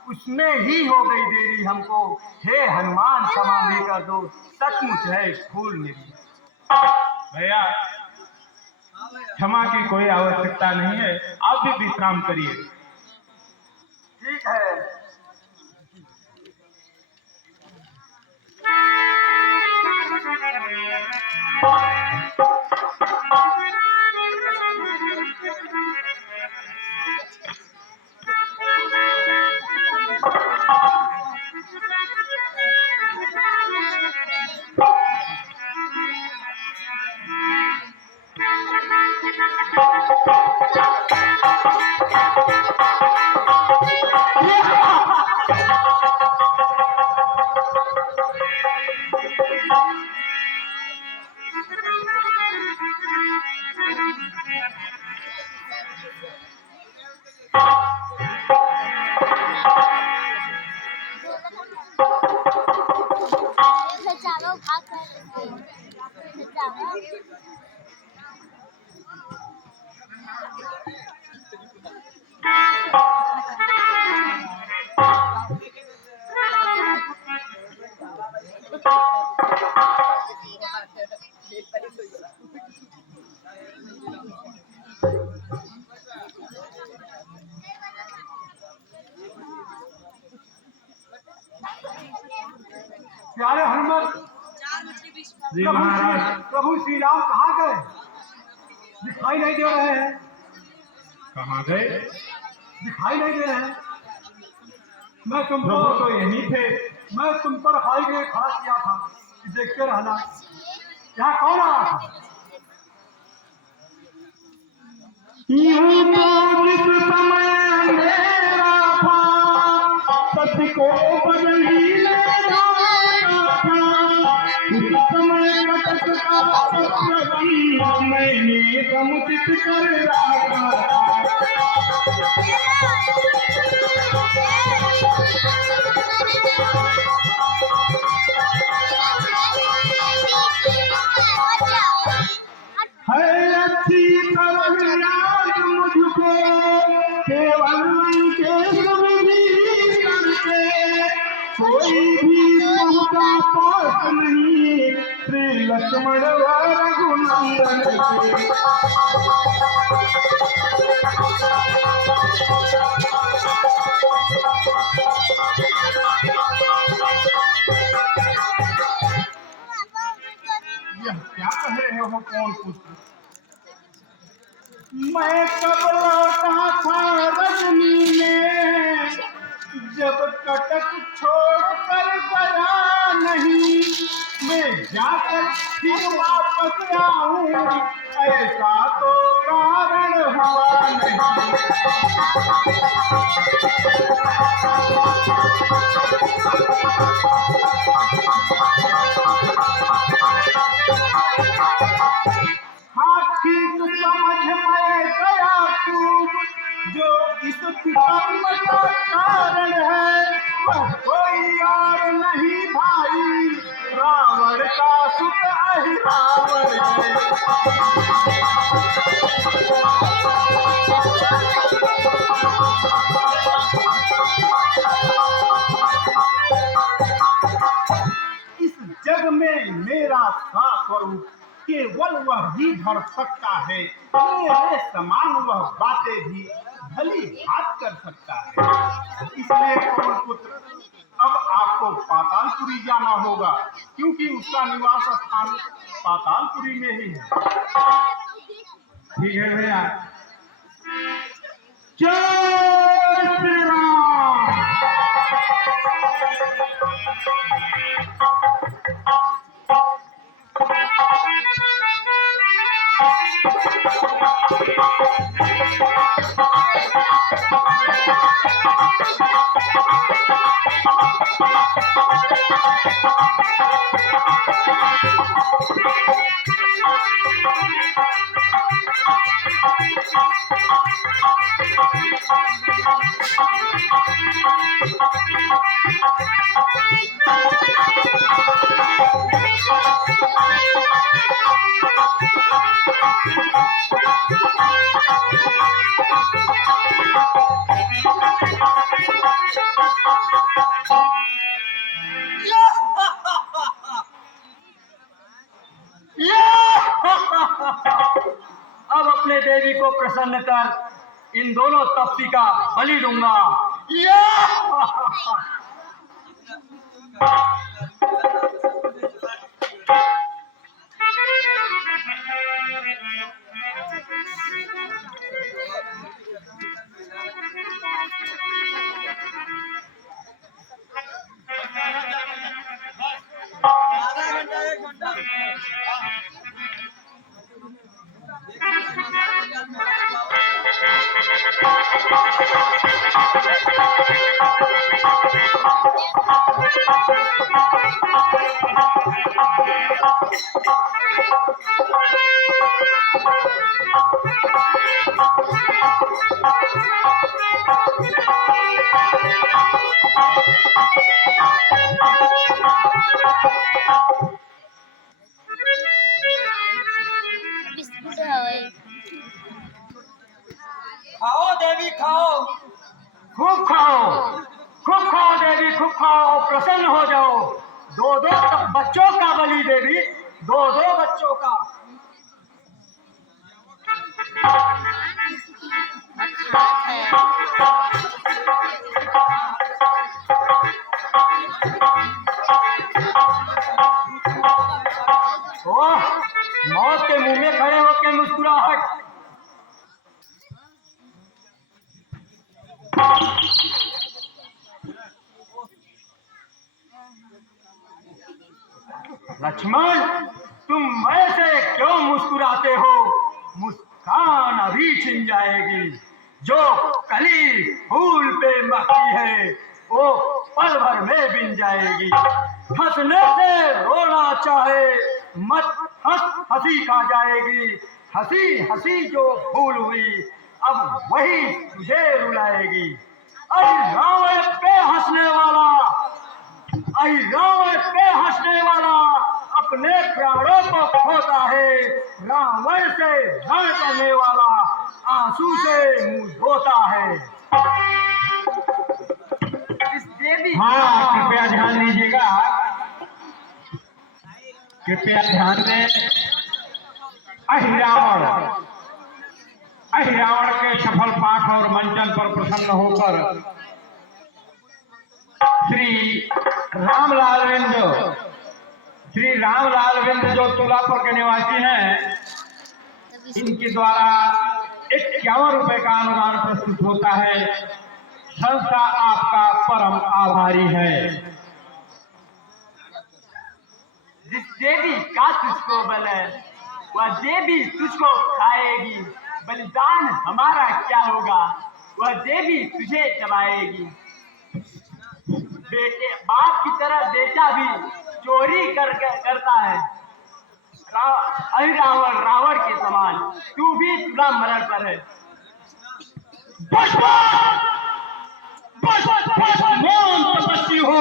उसमें ही हो गई देरी हमको। हे हनुमान क्षमा भी कर दो, सचमुच है भूल मेरी। भैया क्षमा की कोई आवश्यकता नहीं है, आप भी विश्राम करिए। ठीक है। प्यारे हनुमान, जी महाराज। प्रभु श्री राम कहाँ गए? दिखाई नहीं दे रहे हैं। कहाँ गए? दिखाई नहीं दे रहे हैं। मैं तुमको प्रभु तो यहीं थे। मैं तुम पर हाई के खड़ा किया था कि देखते रहना। यहाँ कौन आ रहा था? यूं तो जिस समय अंधेरा था, सत्य को बदल ही लेना था, उस समय कटक का सत्यवंत मैंने समुचित कर रखा। है अच्छी तरह याद मुझको, केवल उनके सुविधि करके कोई भी पहुंचा पास नहीं, श्री लक्ष्मण व रघुनंदन के। यह क्या कह रहे हो? कौन पुत्र? मैं कब लौटा था रजनी में, जब कटक छोड़ कर गया नहीं, मैं जाकर फिर वापस आऊं, ऐसा तो कारण हुआ नहीं। हाँ ठीक समझ में गया तू, जो इस कर्म का कारण है, वह कोई और नहीं भाई, सुत अहि रावण के। इस जग में मेरा साथ स्वरूप केवल वह ही धर सकता है, मेरे समान वह बातें भी भली भात कर सकता है। इसलिए पवन पुत्र, अब आपको पातालपुरी जाना होगा, क्योंकि उसका निवास स्थान पातालपुरी में ही है। ठीक है भैया। जय श्री राम। अब अपने देवी को प्रसन्न कर इन दोनों तपसी का बलि दूंगा। बिस्कुट है। खाओ देवी खाओ, खूब खाओ देवी, खूब खाओ, प्रसन्न हो जाओ। दो बच्चों का बलि देवी, दो बच्चों का। खात है। ओह, मौत के मुंह में खड़े होकर मुस्कुराहट। लक्ष्मण, तुम ऐसे क्यों मुस्कुराते हो? मुस्कान अभी छिन जाएगी। जो कली फूल पे महकी है वो पल भर में बिन जाएगी। हंसने से रोना चाहे मत, हंसी खा जाएगी। हंसी हंसी जो भूल हुई अब वही तुझे रुलाएगी। अरे रावण पे हंसने वाला, अरे रावण पे हंसने वाला अपने प्राणों को खोता है। रावण से रण करने वाला आंसू से मुंह धोता है। इस देवी हाँ, कृपया ध्यान दीजिएगा, कृपया ध्यान दें। अहिरावण के सफल पाठ और मंचन पर प्रसन्न होकर श्री रामलाल विंद जो तुलापुर के निवासी हैं, इनके द्वारा 51 रुपए का अनुदान प्रस्तुत होता है। संस्था आपका परम आभारी है। जिस देवी का तुझको बल है वह देवी तुझको खाएगी। बलिदान हमारा क्या होगा, वह देवी तुझे चबाएगी। बेटे बाप की तरह बेटा भी चोरी करता है। रावण के समान तू भी तुला मरण पर है। तपस्वी हो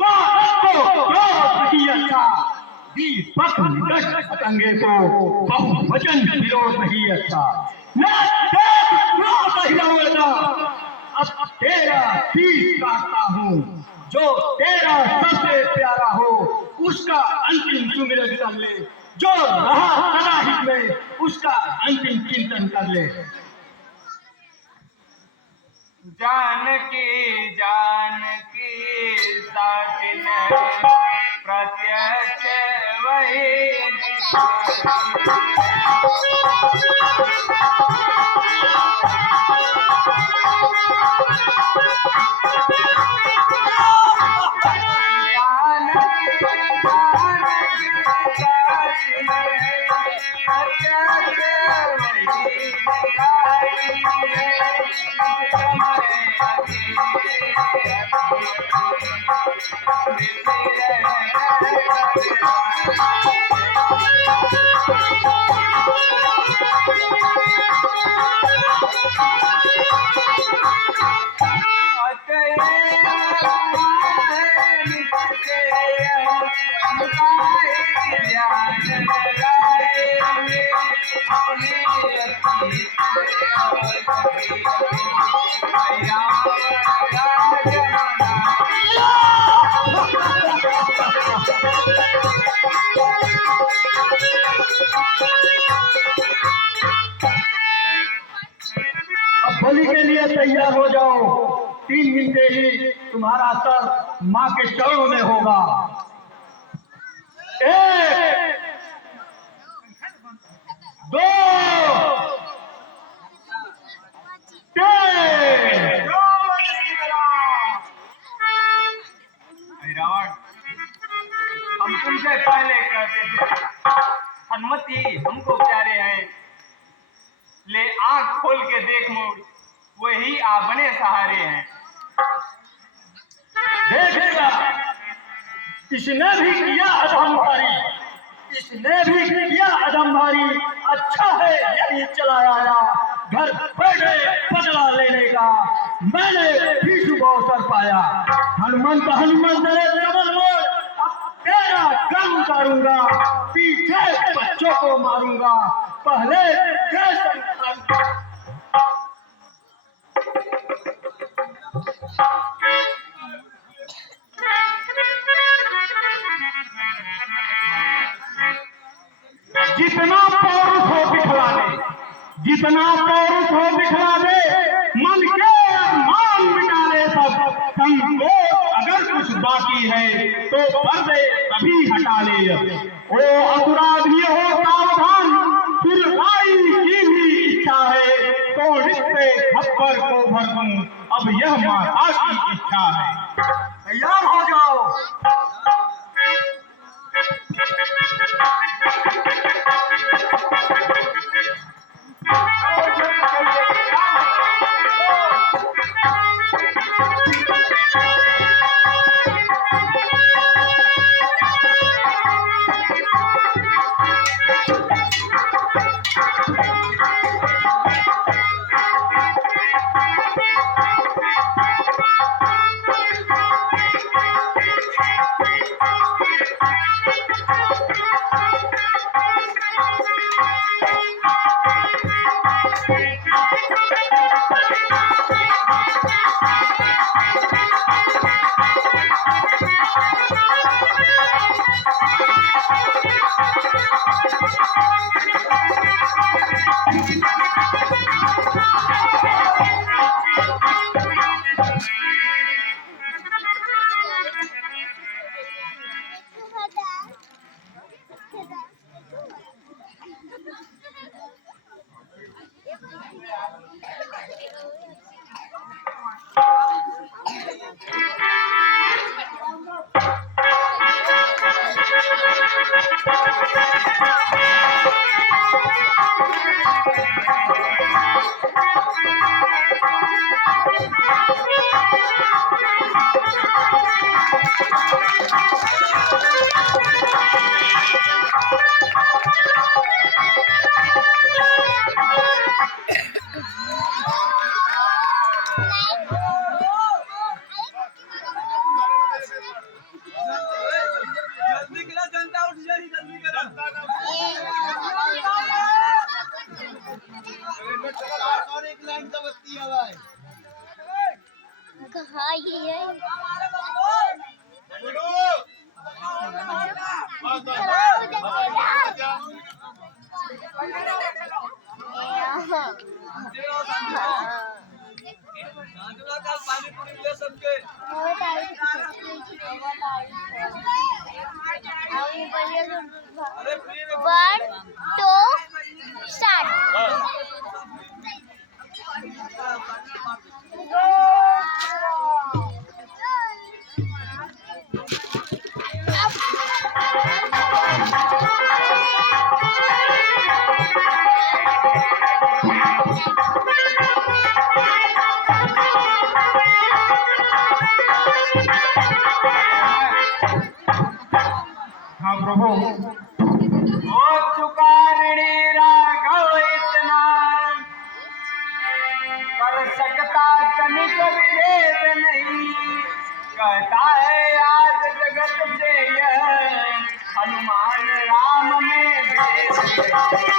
तो रखो क्रोध किया दीपक निकट पतंगे को बहुवचन विरोध नहीं अच्छा। मैं देख हिलावेगा, अब तेरा शीश काटता हूँ। जो तेरा सबसे प्यारा हो उसका अंतिम सुमिरन कर ले, जो रहा सदा हित में उसका अंतिम चिंतन कर ले। जानकी जानकी साकिन प्रत्यक्ष वही बलि के लिए तैयार हो जाओ। 3 घंटे ही तुम्हारा सर माँ के चरणों में होगा। 1 2 3 रावण, हम तुमसे पहले कहते थे हनुमती हमको प्यारे हैं, ले आंख खोल के देख मोड़, वही आपने सहारे हैं। देखेगा, इसने भी किया अधमभारी, इसने भी किया अधमभारी। अच्छा है यही चला आया घर बैठे बदला लेने का, मैंने भी शुभ अवसर पाया। हनुमंत हनुमंत रे कमल मोड़, अब तेरा गम उतारूंगा, पीछे बच्चों को मारूंगा, पहले जितना पौरुष हो दिखला दे, जितना पौरुष हो दिखला दे, मन के मान मिटा ले सब। संकोच अगर कुछ बाकी है तो पर्दे तभी हटा ले। ओ अपराधी हो सावधान, सुरगाई की भी इच्छा है तो रिश्ते खप्पर को भर दूं, अब यह माता की इच्छा है। तैयार हो जाओ। जल्दी जनता उठ जाएगी। One, two, start. हाँ प्रभु, हो चुका ऋणी राघव इतना, कर सकता तनिक विभेद नहीं। कहता है आज जगत से यह, हनुमान राम में भेद नहीं।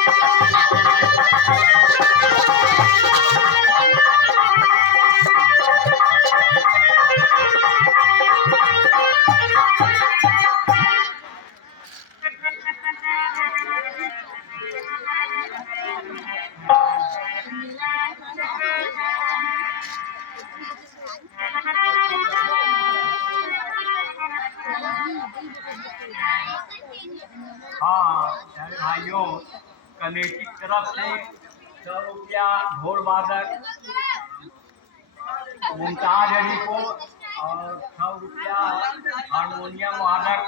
हाँ प्यारे भाइयों, कमेटी की तरफ से 100 रुपया ढोल वादक मुमताज अली को और 100 रुपया हारमोनियम वादक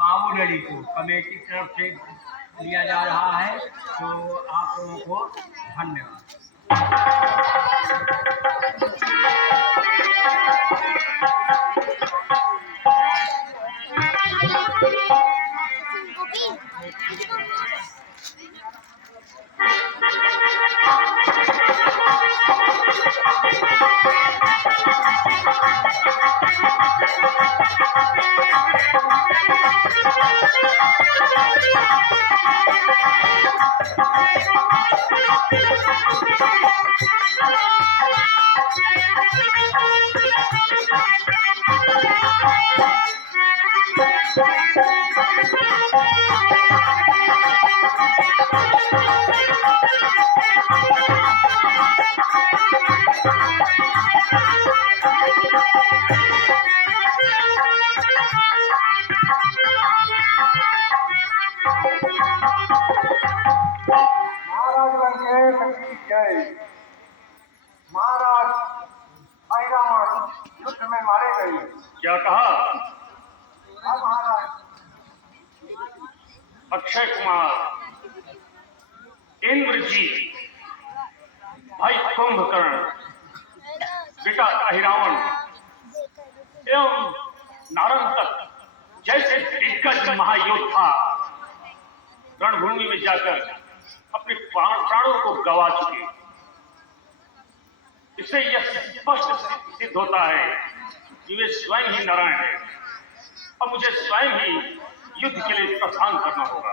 बाबू अली को कमेटी की तरफ से दिया जा रहा है। तो आप लोगों को धन्यवाद। महाराज ऐरावत युद्ध में मारे गए। क्या कहा? हाँ महाराज। अक्षय कुमार, इंद्रजीत, भाई कुंभकर्ण, बेटा अहिरावण एवं नारंतक जैसे दिग्गज महायोद्धा रणभूमि में जाकर अपने प्राणों को गवा चुके। इससे यह स्पष्ट सिद्ध होता है कि वे स्वयं ही नारायण है और मुझे स्वयं ही युद्ध के लिए प्रस्थान करना होगा।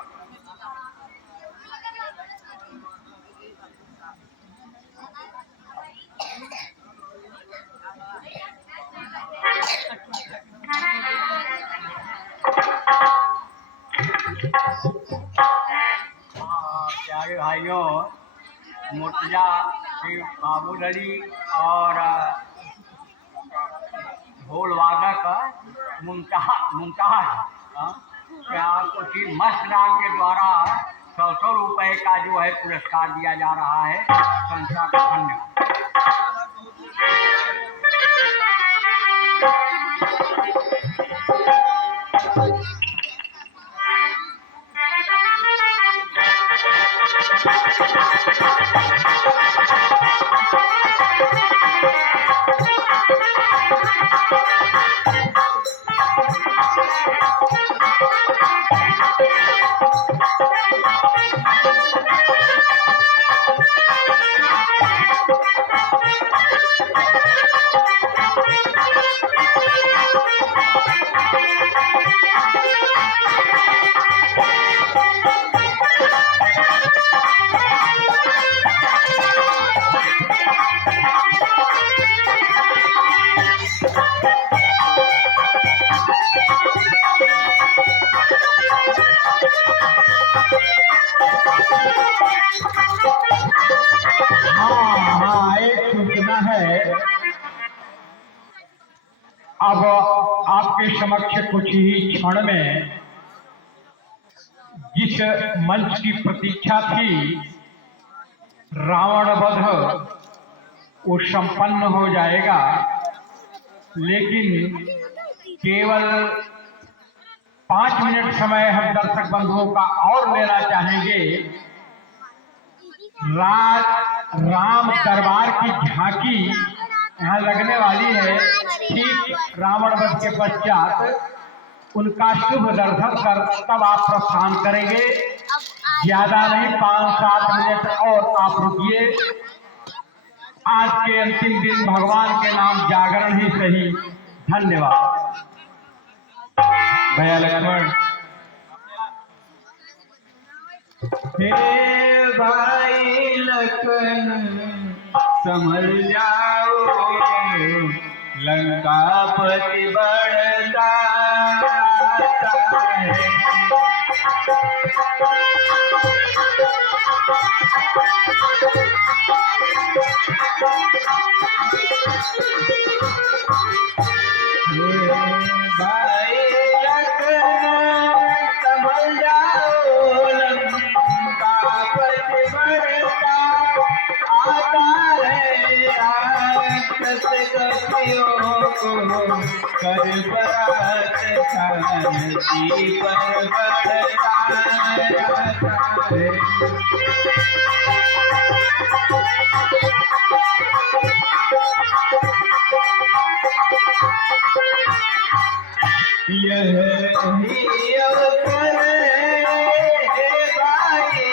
प्यारे भाइयों, मुर्तजा श्री बाबू अली और ढोल वादक मुमताज क्या उसी मस्त राम के द्वारा 100 रुपए का जो है पुरस्कार दिया जा रहा है। संस्था का धन्यवाद। जिस मंच की प्रतीक्षा थी रावण वध वो संपन्न हो जाएगा, लेकिन केवल 5 मिनट समय हम दर्शक बंधुओं का और लेना चाहेंगे। राम दरबार की झांकी यहाँ लगने वाली है। ठीक रावण वध के पश्चात उनका शुभ दर्शन कर तब आप प्रस्थान करेंगे। ज्यादा नहीं, 5-7 मिनट और आप रुकिए। आज के अंतिम दिन भगवान के नाम जागरण ही सही। धन्यवाद। भैया लक्ष्मण। हे भाई लखन संभल जाओ, लंकापति बढ़ता है। भाई लखन संभल जाओ, लंकापति बढ़ता आता है। राक्षस कपियों को कर बरात शांति पर बढ़ता है। यही अवसर है भाई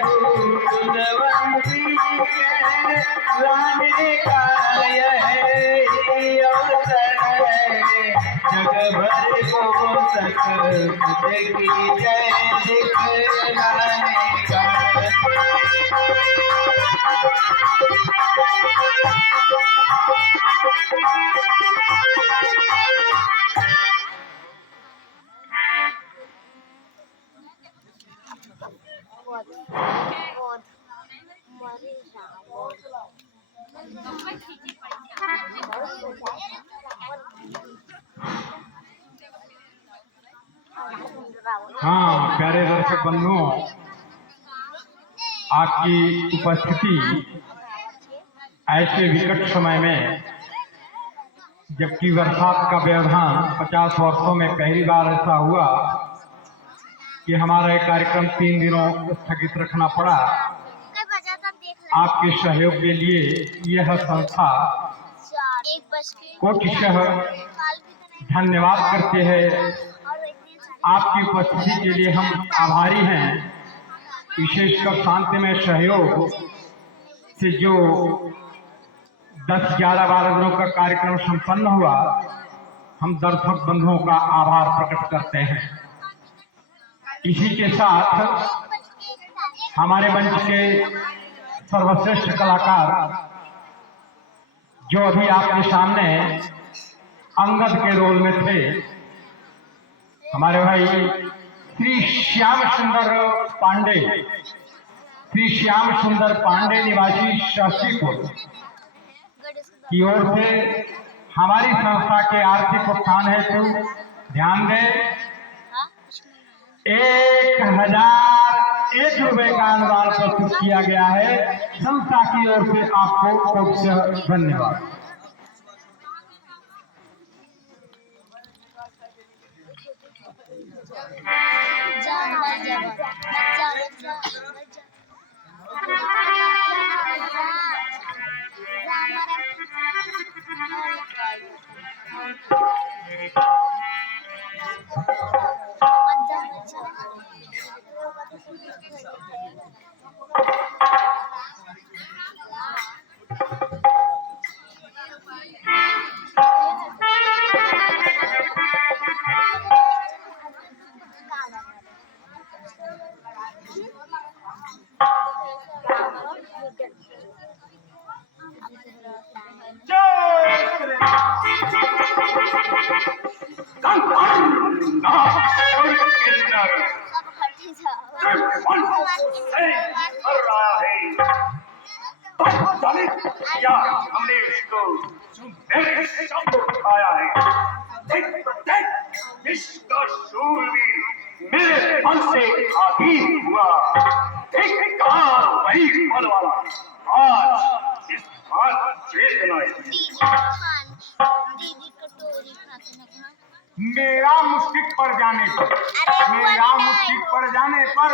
रघुकुलवंशी के लाने का। यही अवसर है जग भर को सत की जय दिखलाने का। हाँ प्यारे दर्शक बंधुओं, आपकी उपस्थिति ऐसे विकट समय में, जबकि बरसात का व्यवधान 50 वर्षों में पहली बार ऐसा हुआ कि हमारा एक कार्यक्रम 3 दिनों स्थगित रखना पड़ा। आपके सहयोग के लिए यह संस्था कोटिशः धन्यवाद करते हैं। आपकी उपस्थिति के लिए हम आभारी हैं। विशेषकर शांतिमय सहयोग से जो 10, 11, 12 दिनों का कार्यक्रम संपन्न हुआ, हम दर्शक बंधुओं का आभार प्रकट करते हैं। इसी के साथ हमारे मंच के सर्वश्रेष्ठ कलाकार जो अभी आपके सामने अंगद के रोल में थे, हमारे भाई श्री श्याम सुंदर पांडे निवासी शशिपुर की ओर से हमारी संस्था के आर्थिक उत्थान हेतु ध्यान दें 1001 रुपए का अनुदान प्रस्तुत किया गया है। संस्था की ओर से आपको कोटिशः धन्यवाद। हमने इसको उठाया है। इसका शूरवीर मेरे बल से अधीन हुआ। धिक्कार वही बल वाला आज इस बात चेतना दीदी खान दीदी कटोरी खाते ना कहा मेरा मुश्किल पड़ जाने पर, अरे मेरा मुश्किल पड़ जाने पर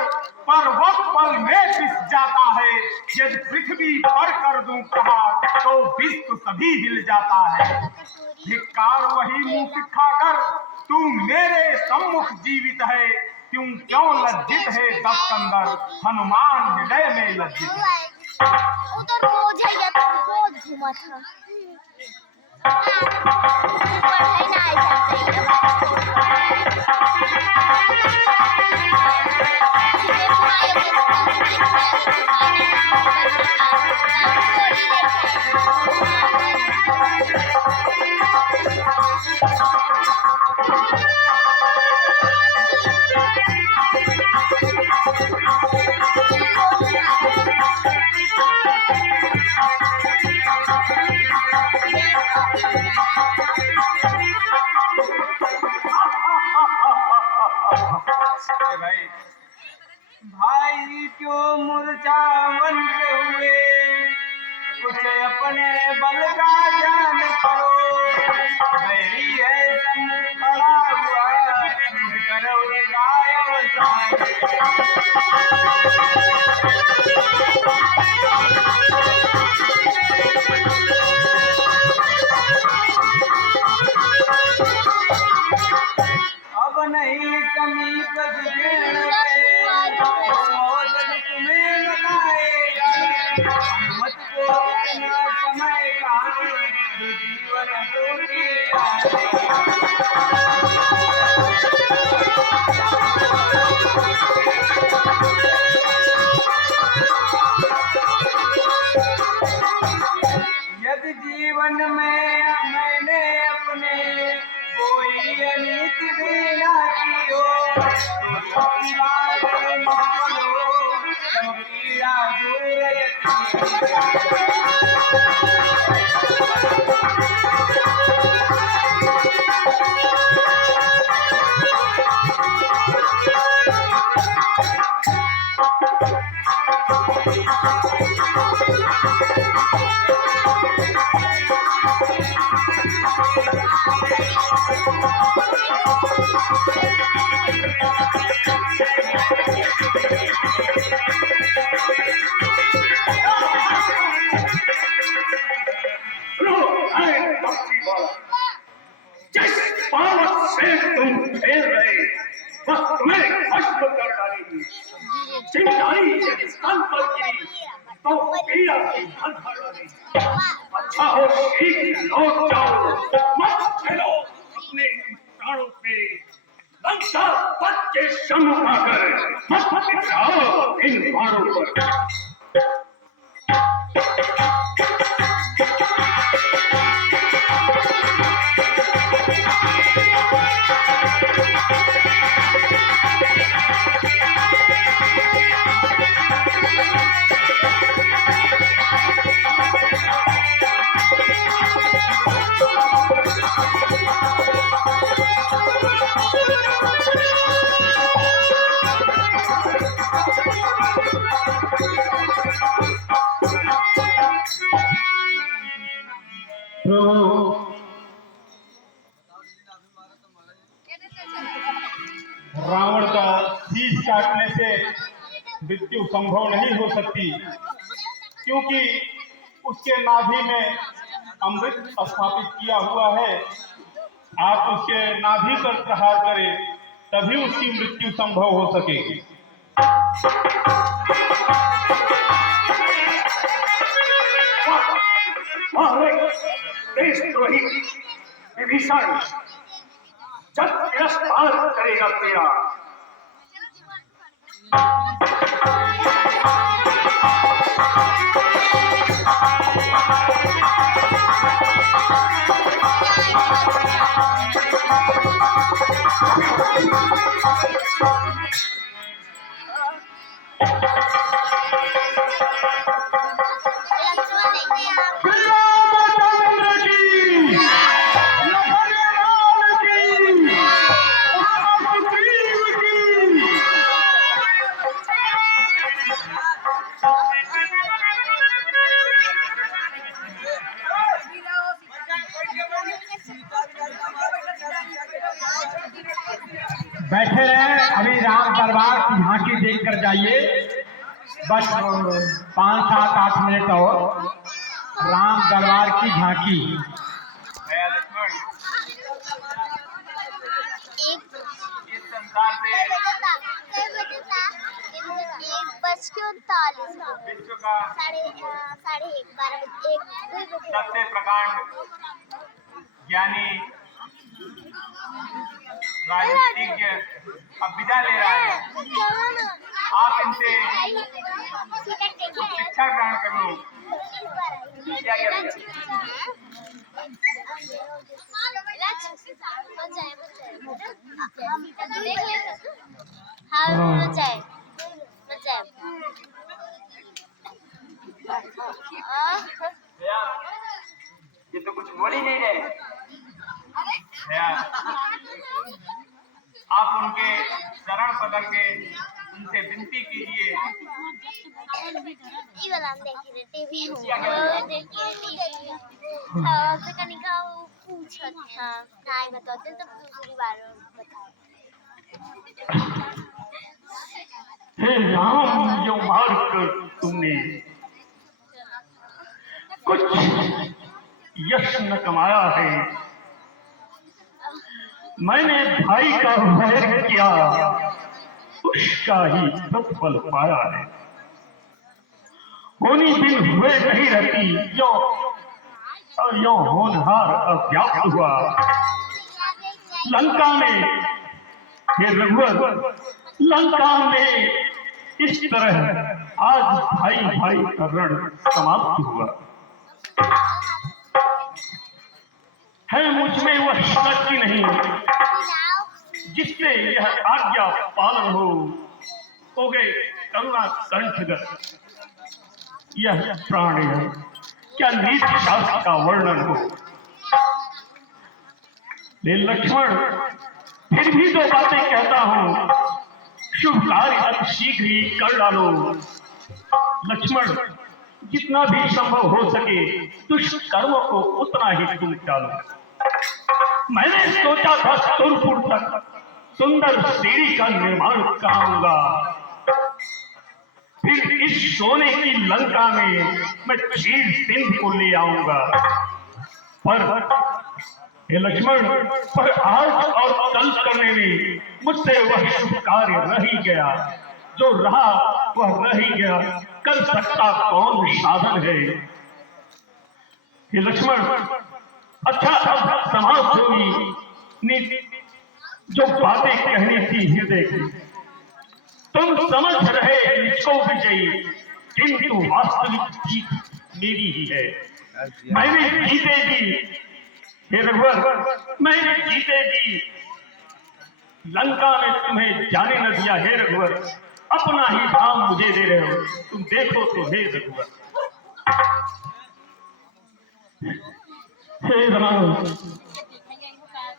पर्वत पल में पिस जाता है। यदि पृथ्वी पर कर दूं प्रहार तो विश्व सभी हिल जाता है। धिक्कार वही मुंह खाकर तू मेरे सम्मुख जीवित है। क्यों क्यों लज्जित है दस कंदर, हनुमान हृदय में लज्जित है। उधर रोज है तो रोज घुमा था पढ़ाई ना आई जाते भाई क्यों मुरझा बनते हुए, कुछ अपने बल का ज्ञान करो। मेरी है संग खड़ा हुआ, करो अब नहीं समीप तुम्हें बताएगा। मत को इतना समय का जीवन यदि जीवन में मैंने अपने कोई अनीति भी ना की हो तो पीड़ा दूर जिस पावत से तुम खेल रहे वह तुम्हें भस्म कर डालेगी। चिंगारी यदि स्तन पर गिरी तो पीड़ा की धन भर डालेगी। अच्छा हो ठीक लौट जाओ, मत खेलो अपने प्राणों पे। लंका पद के सम्मुख आकर मत जाओ इन वारों पर। रावण का शीश काटने से मृत्यु संभव नहीं हो सकती, क्योंकि उसके नाभि में अमृत स्थापित किया हुआ है। आप उसके नाभि पर प्रहार करें तभी उसकी मृत्यु संभव हो सकेगी। देशद्रोही विभीषण जब तिरस्कार करेगा तेरा अभी राम दरबार की झांकी देख कर जाइए। बस 5-7-8 मिनट और राम दरबार की झांकी। भैया लक्ष्मण, इस संसार से 1:39 विश्व का साढ़े 1 सबसे प्रकांड ज्ञानी राजनीतिज्ञ अब विदा ले रहा है। आप इनसे शिक्षा ग्रहण कर लो। क्या क्या भैया, ये तो कुछ बोल ही नहीं रहे। भैया, आप उनके शरण पकड़ के उनसे विनती कीजिए। टीवी बताते तब दूसरी बार बताओ। हे राम, जो मार कर तुमने कुछ यश न कमाया है, मैंने भाई का वैर किया, उसका ही प्रतिफल पाया है। होनी दिन हुए नहीं रहती, यो होनहार अव्याप्त हुआ। लंका में हे रघुवर, लंका में इस तरह आज भाई भाई का रण समाप्त हुआ है। मुझमें वह शक्ति नहीं जिससे यह आज्ञा पालन हो गए करुणा कंठगत यह प्राण है। क्या नीति शास्त्र का वर्णन हो। ले लक्ष्मण, फिर भी दो बातें कहता हूं, शुभ कार्य अति शीघ्र ही कर डालो। लक्ष्मण, जितना भी संभव हो सके दुष्कर्म को उतना ही तुम टालो। मैंने सोचा था सुरपुर तक सुंदर सीढ़ी का निर्माण कराऊंगा, फिर इस सोने की लंका में मैं चीर सिंध को ले आऊंगा। पर हे लक्ष्मण, पर आज और कल करने में मुझसे वह शुभ कार्य रह ही गया। जो रहा वह रह ही गया, कर सकता कौन साधन है। हे लक्ष्मण, अच्छा अब समाप्त होगी जो बातें कहनी थी हृदय की। तुम समझ रहे इसको विजयी, किंतु वास्तविक जीत मेरी ही है। मैंने जीतेगी हे रघुवर, मैंने जीतेगी। लंका में तुम्हें जाने न दिया हे रघुवर, अपना ही धाम मुझे दे रहे हो। तुम देखो तो हे रघुवर। हे राम,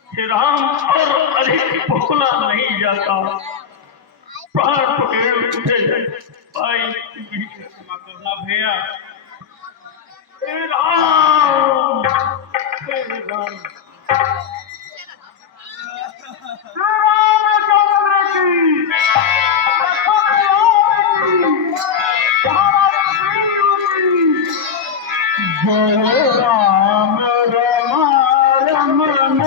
हे राम, और अधिक भोला नहीं जाता। प्राण पकड़ उठे भाई, क्षमा करना भैया। हे राम, हे राम। जय राम रम रमनम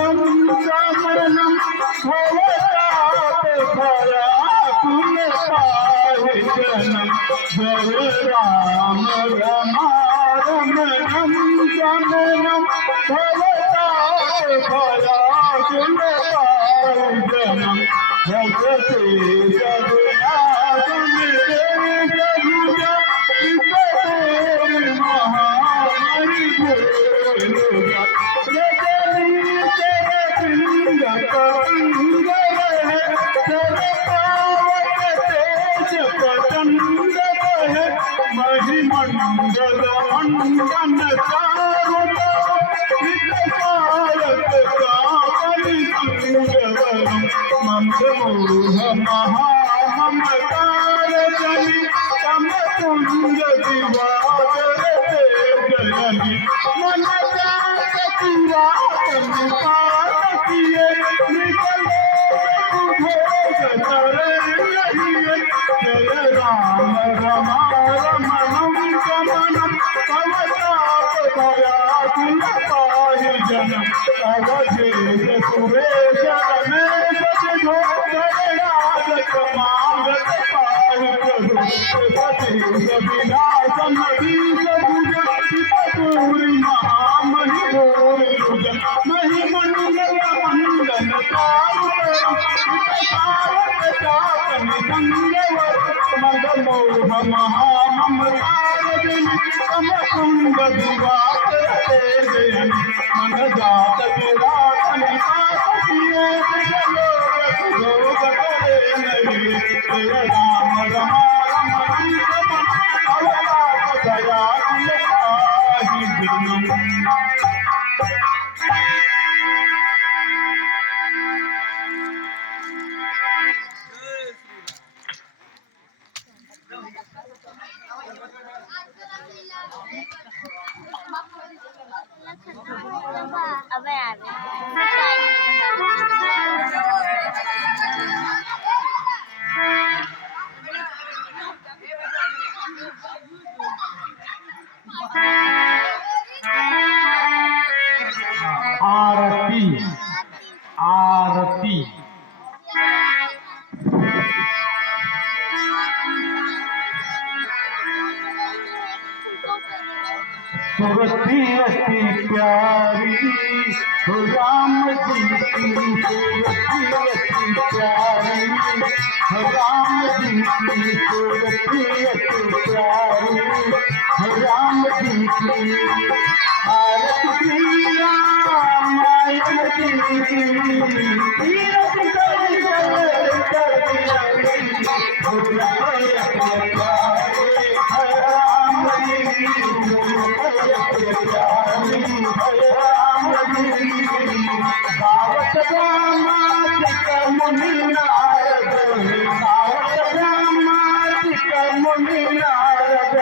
रमनम भवतात भया कुल पाहि जनम। जय राम रम रमनम रमनम भवतात भया कुल पाहि जनम। भगते जगन्नाथ मेरे जगुजा महामणि भोलुजा। रजनी तेरे पिंड कपिंग रहे, तेरे पावक तेज प्रचंड रहे। महिमंडल मंडन चारु विकटायक कावरि सिंहवरम। मंदमोह महाममकार जनि, तम तुंग दिवाकर जयनि। मन जात पुरातन पात किए, निकले भोग रमणम कमनम जन अवधि सुरेश रमेश राजक मांगत पाहि विलासन पूरी महामहिमूरी मही मंगल मंगल मगमोह महाममतार कुंभ दिवाकर मन जात विराटन राम रम दया अबे यार आरती आरती सुरती अति प्यारी हो राम जी की सुरती अति प्यारी हो राम जी की सुरती अति प्यारी हो राम जी की आरती रामायण जी की तीरथ कर हो राम जी की दावत रामातिक मुनि नारद दावत रामातिक मुनि नारद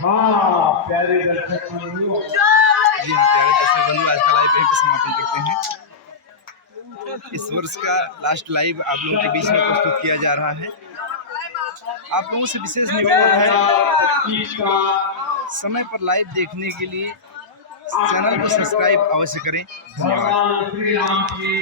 हाँ प्यारे दर्शक बंधुओं, जी हाँ प्यारे दर्शक बंधु, आज का लाइव यहीं पे समापन करते हैं। इस वर्ष का लास्ट लाइव आप लोगों के बीच में प्रस्तुत किया जा रहा है। आप लोगों से विशेष निवेदन है, समय पर लाइव देखने के लिए चैनल को सब्सक्राइब अवश्य करें। धन्यवाद। श्री राम की